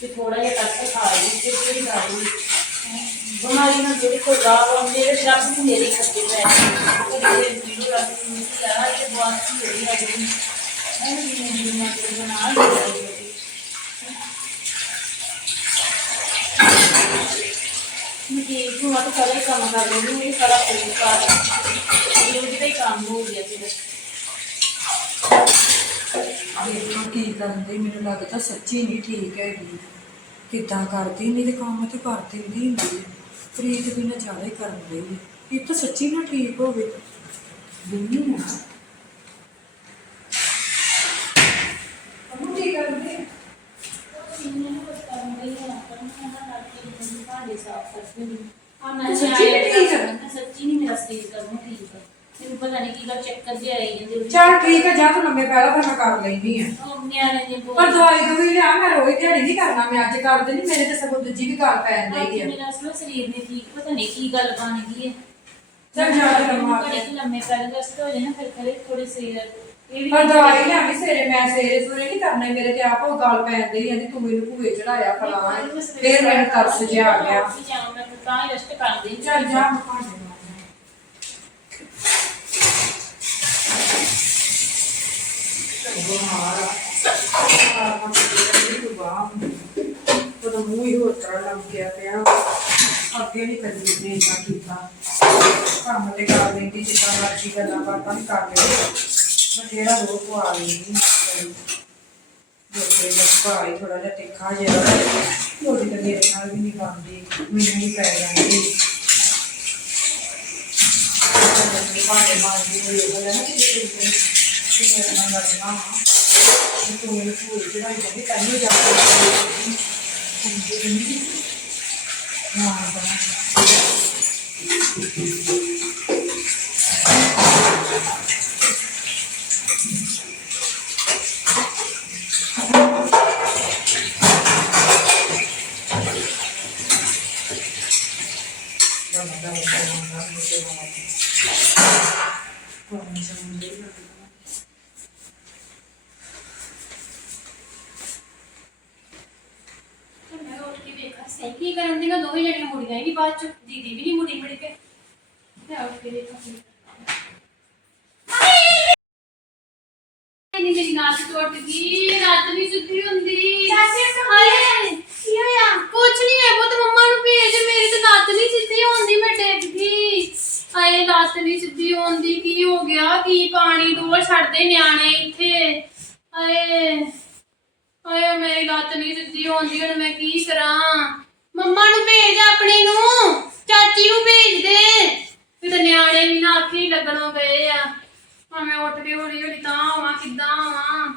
ਤੇ ਥੋੜਾ ਜਿਹਾ ਤਰਸ ਖਾ ਲਈ ਤੇ ਫਿਰ ਖਾ ਲਈ। ਬਿਮਾਰੀ ਨਾਲ ਜਿਹੜੇ ਕੋਈ ਰਾਹ ਆਉਂਦੇ ਜਿਹੜੇ ਰੱਬ ਨੂੰ ਮੇਰੇ ਖੱਤੇ ਪੈ ਉਹ ਜਿਹੜੇ ਵੀਡੀਓ ਰੱਬ ਨੂੰ ਮਿਲਦੀ ਆ ਇਹ ਬਹੁਤ ਹੀ ਹੋਈ ਹੈ ਜਿਹੜੀ ਇਹ ਵੀ ਮੇਰੀ ਮਾਂ ਦੇ ਬਣਾ ਲਈ ਮੈਂ ਕਿ ਤੂੰ ਆ ਤਾਂ ਸਾਰਾ ਹੀ ਕੰਮ ਕਰ ਲੈਂਦੀ ਇਹ ਸਾਰਾ ਕੋਈ ਕਰ ਇਹ ਉਹਦਾ ਹੀ ਕੰਮ ਹੋ ਗਿਆ ਫਿਰ ਦੇਖੋ ਕੀ ਕਰਦੇ ਮੈਨੂੰ ਲੱਗਦਾ ਸੱਚੀ ਨਹੀਂ ਠੀਕ ਹੈਗੀ ਕਿੱਦਾਂ ਕਰਦੀ ਨਹੀਂ ਤੇ ਕੰਮ ਤੇ ਕਰ ਦਿੰਦੀ ਹੁੰਦੀ ਹੈ ਪ੍ਰੀਤ ਵੀ ਨਾ ਜ਼ਿਆਦਾ ਹੀ ਕਰਨ ਲਈ ਇਹ ਤਾਂ ਸੱਚੀ ਨਾ ਠੀਕ ਹੋਵੇ। ਦਿੰਨੀ ਆ ਅਮੂ, ਕੀ ਕਰਦੇ ਸੱਚੀ ਨੀ ਠੀਕ ਆ? ਸੱਚੀ ਨਹੀਂ ਮੇਰਾ ਸਰੀਰ ਕਰਮੋ ਠੀਕ ਆ ਮੈਨੂੰ ਪਤਾ ਨਹੀਂ ਕੀ ਗੱਲ ਚੱਕਰ ਜਿਹਾ ਆਈ ਜਾਂਦੇ ਚਲ ਠੀਕ ਹੈ ਜਾ ਤੂੰ ਲੰਮੇ ਪੈਲਾ ਫਿਰ ਮੈਂ ਕਰ ਲੈਂਦੀ ਆ ਉਹ ਨਿਆਣੇ ਦੀ ਬੋਲ ਪਰ ਦਵਾਈ ਦਵਾਈ ਲਿਆ ਮੈਂ ਰੋਜ਼ ਦਿਹਾੜੀ ਨਹੀਂ ਕਰਨਾ ਮੈਂ ਅੱਜ ਕਰ ਦਿੰਦੀ ਮੇਰੇ ਤੇ ਸਗੋਂ ਦੂਜੀ ਵੀ ਗੱਲ ਪੈਣ ਡਈ ਆ। ਮੇਰਾ ਅਸਲ ਸਰੀਰ ਨਹੀਂ ਠੀਕ ਪਤਾ ਨਹੀਂ ਕੀ ਗੱਲ ਬਣ ਗਈ ਹੈ। ਚੱਲ ਜਾ ਕੇ ਲੰਮਾ ਘੜੀ ਕੁ ਲੰਮੇ ਪੈਰ ਰਸਤੇ ਹੋ ਫਿਰ ਕਰੇ ਥੋੜੇ ਸਰੀਰ ਇਹ ਵੀ ਪਰ ਦਵਾਈ ਲਿਆਵੀ ਸਵੇਰੇ ਮੈਂ ਸਵੇਰੇ ਸਵੇਰੇ ਨਹੀਂ ਕਰਨਾ ਮੇਰੇ ਤੇ ਆਪ ਉਹ ਗੱਲ ਪੈਣ ਡਈ ਜਾਂਦੀ ਤੂੰ ਮੈਨੂੰ ਭੂਏ ਚੜਾਇਆ ਫਲਾਂ ਫੇਰ ਮੈਨੂੰ ਤਰਸ ਜਿਹਾ ਆ ਗਿਆ। ਜਾਉਂ ਮੈਂ ਤਾਂ ਹੀ ਰੈਸਟ ਕਰਦੀ ਚੱਲ ਜਾ ਮੈਂ ਭਾਂਡੇ ਮਾਂਜਾਂ। ਬਿਮਾਰ ਆ। ਬਿਮਾਰ ਨਾ ਕਿਤੇ ਤੂੰ ਬਾਹਰ ਨੂੰ। ਉਹਦਾ ਮੂੰਹ ਹੀ ਹੋਰ ਤਰ੍ਹਾਂ ਲੱਗ ਗਿਆ ਪਿਆ ਅੱਗੇ ਨਹੀਂ ਕਦੀ ਨੇ ਇੰਨਾ ਕੀਤਾ ਕੰਮ ਤੇ ਕਰ ਲੈਂਦੀ ਜਿੱਦਾਂ ਮਰਜ਼ੀ ਗੱਲਾਂ ਬਾਤਾਂ ਵੀ ਕਰ ਲੈਂਦੀ ਬਥੇਰਾ ਰੋਹ ਪਵਾ ਲੈਂਦੀ ਜੋਤੇ ਦਾ ਭਾਈ ਥੋੜਾ ਜਿਹਾ ਤਿੱਖਾ ਜਿਹਾ ਉਹਦੀ ਤਾਂ ਮੇਰੇ ਨਾਲ ਵੀ ਨਹੀਂ ਬਣਦੀ ਮੈਨੂੰ ਨਹੀਂ ਪੈ ਜਾਂਦੀ ਭਾਂਡੇ ਮਾਂਜਦੀ ਹੋਈ ਉਹ ਗੱਲ ਹੈ ਨਾ ਕਿ ਤੂੰ ਤੂੰ ਮੇਰੇ ਨਾਲ ਲੜਨਾ ਵਾ ਤੇ ਤੂੰ ਮੈਨੂੰ ਭੂਲ ਚੜਾਈ ਜਾਂਦੀ ਤੈਨੂੰ ਜਾ ਕੇ ਹਾਂ ਬਾ ਤੇ ਮੈਂ ਉੱਠ ਕੇ ਵੇਖਾਂ ਸਹੀ ਕੀ ਕਰਨ ਦੀਆਂ ਦੋਵੇਂ ਜਣੀਆਂ ਮੁੜੀਆਂ ਹੀ ਨਹੀਂ ਬਾਅਦ ਚ ਦੀਦੀ ਵੀ ਨਹੀਂ ਮੁੜੀ ਮੁੜ ਕੇ ਮੈਂ ਉੱਠ ਕੇ ਵੇਖਾਂ ਕੀ ਨਹੀਂ ਮੇਰੀ ਨਾਚ ਟੁੱਟ ਗਈ ਰਾਤ ਨਹੀਂ ਸੁੱਤੀ ਹੁੰਦੀ ਚਾਚੀ ਹਾਏ ਕੀ ਹੋਇਆ ਕੁਛ ਨਹੀਂ ਹੈ ਉਹ ਤਾਂ ਮੰਮਾ ਨੂੰ ਭੇਜ ਮੇਰੀ ਤਾਂ ਲੱਤ ਨਹੀਂ ਸਿੱਧੀ ਹੁੰਦੀ ਮੈਂ ਡਿੱਗ ਗਈ ਹਾਏ ਲੱਤ ਨਹੀਂ ਸਿੱਧੀ ਹੁੰਦੀ ਕੀ ਹੋ ਗਿਆ ਕੀ ਪਾਣੀ ਡੋਲ ਛੱਡਦੇ ਨਿਆਣੇ ਇੱਥੇ ਹਾਏ ਹਾਏ ਮੇਰੀ ਲੱਤ ਨਹੀਂ ਸਿੱਧੀ ਹੁੰਦੀ ਹੁਣ ਮੈਂ ਕੀ ਕਰਾਂ ਮੰਮਾ ਨੂੰ ਭੇਜ ਆਪਣੀ ਨੂੰ ਚਾਚੀ ਨੂੰ ਭੇਜ ਦੇ ਵੀ ਤੇ ਨਿਆਣੇ ਵੀ ਨਾ ਅੱਖੀ ਲੱਗਣੋਂ ਗਏ ਆ ਹਾਂ ਮੈਂ ਉੱਠ ਕੇ ਹੌਲੀ ਹੌਲੀ ਤਾਂ ਆਵਾਂ ਕਿੱਦਾਂ ਆਵਾਂ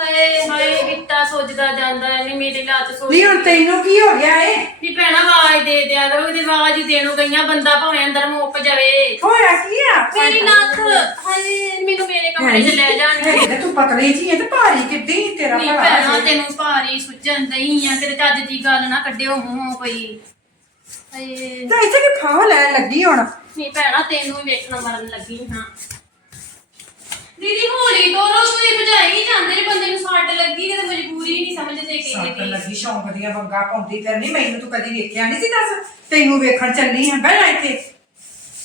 ਹਾਏ ਹਾਏ ਗਿੱਟਾ ਸੁੱਜਦਾ ਜਾਂਦਾ ਐ ਨਹੀਂ ਮੇਰੀ ਲੱਤ ਸੁੱਜ ਨਹੀਂ ਹੁਣ ਤੈਨੂੰ ਕੀ ਹੋ ਗਿਆ ਏ ਵੀ ਭੈਣਾ ਆਵਾਜ਼ ਦੇ ਦਿਆ ਕਰੋ ਇਹਦੀ ਆਵਾਜ਼ ਹੀ ਦੇਣੋਂ ਗਈਆਂ ਬੰਦਾ ਭਾਵੇਂ ਅੰਦਰ ਮੁੱਕ ਜਾਵੇ ਹੋਇਆ ਕੀ ਆ ਮੇਰੀ ਲੱਤ ਹਾਏ ਮੈਨੂੰ ਮੇਰੇ ਕਮਰੇ 'ਚ ਲੈ ਜਾਣਗੇ ਹੈ ਤੇ ਤੂੰ ਪਤਲੀ ਜੀ ਹੈ ਤੇ ਭਾਰੀ ਕਿੱਡੀ ਤੇਰਾ ਨਹੀਂ ਭਲਾ ਭੈਣਾ। ਤੈਨੂੰ ਭਾਰੀ ਸੁੱਜਣ ਦਈ ਆ ਤੇਰੇ ਚੱਜ ਦੀ ਗੱਲ ਨਾ ਕੱਢਿਓ ਮੂੰਹੋਂ ਕੋਈ। ਤਾਂ ਇੱਥੇ ਕਿ ਫਾਹ ਲੈਣ ਲੱਗੀ ਹੁਣ? ਨਹੀਂ ਭੈਣਾ ਤੈਨੂੰ ਹੀ ਵੇਖਣ ਮਰਨ ਲੱਗੀ ਹਾਂ। ਦੀਦੀ ਹੌਲੀ ਤੋਰੋ ਤੁਸੀਂ ਭਜਾਈ ਜਾਂਦੇ ਨੇ ਬੰਦੇ ਨੂੰ ਸੱਟ ਲੱਗੀ ਤੇ ਮਜਬੂਰੀ ਨਹੀਂ ਸਮਝਦੇ ਸੱਟ ਦੀ। ਲੱਗੀ ਸ਼ੌਂਕ ਦੀਆਂ ਵੰਗਾ ਪਾਉਂਦੀ ਕਰਨੀ ਮੈਨੂੰ ਤੂੰ ਕਦੀ ਵੇਖਿਆ ਨਹੀਂ ਸੀ ਦੱਸ? ਤੈਨੂੰ ਵੇਖਣ ਚੱਲੀ ਹਾਂ ਬਹਿ ਇੱਥੇ।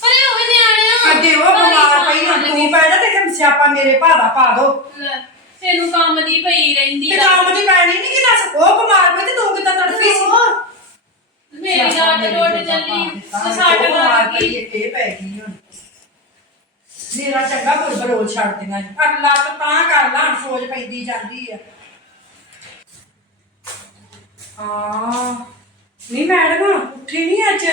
ਪਰ ਇਹ ਉਹ ਨਿਆਣਿਆ। ਅੱਗੇ ਉਹ ਬਿਮਾਰ ਪਈ ਹੁਣ ਤੂੰ ਪੈ ਜਾ ਤੇ ਕਿ ਸਿਆਪਾ ਮੇਰੇ ਭਾਦਾ ਪਾ ਦੋ। ਲੈ, ਤੈਨੂੰ ਕੰਮ ਦੀ ਪਈ ਰਹਿੰਦੀ ਤੇ ਆ। ਕੰਮ ਦੀ ਪੈਣੀ ਨਹੀਂ ਕਿ ਦੱਸ? ਉਹ ਬਿਮਾਰ ਪਈ ਤੇ ਤੂੰ ਕਿੱਦਾਂ ਤੜਫੀ ਸੀ? ਮੇਰੀ ਰੋਟ ਤੇ ਚੱਲੀ ਤੇ ਉਹ ਬਿਮਾਰ ਲੱਗ ਪਈ ਗਈ ਇਹ ਪੈ ਗਈ ਹੁਣ। ਮੇਰਾ ਚੰਗਾ ਪੁਰ ਬਰੋਲ ਛੱਡ ਦਿਆਂ ਪਰ ਲੱਤ ਤਾਂ ਕਰ ਲਾਂ ਸੋਜ ਪੈਂਦੀ ਜਾਂਦੀ ਆ। ਹਾਂ। ਨਹੀਂ ਮੈਡਮ ਉੱਠੀ ਨਹੀਂ ਅੱਜ?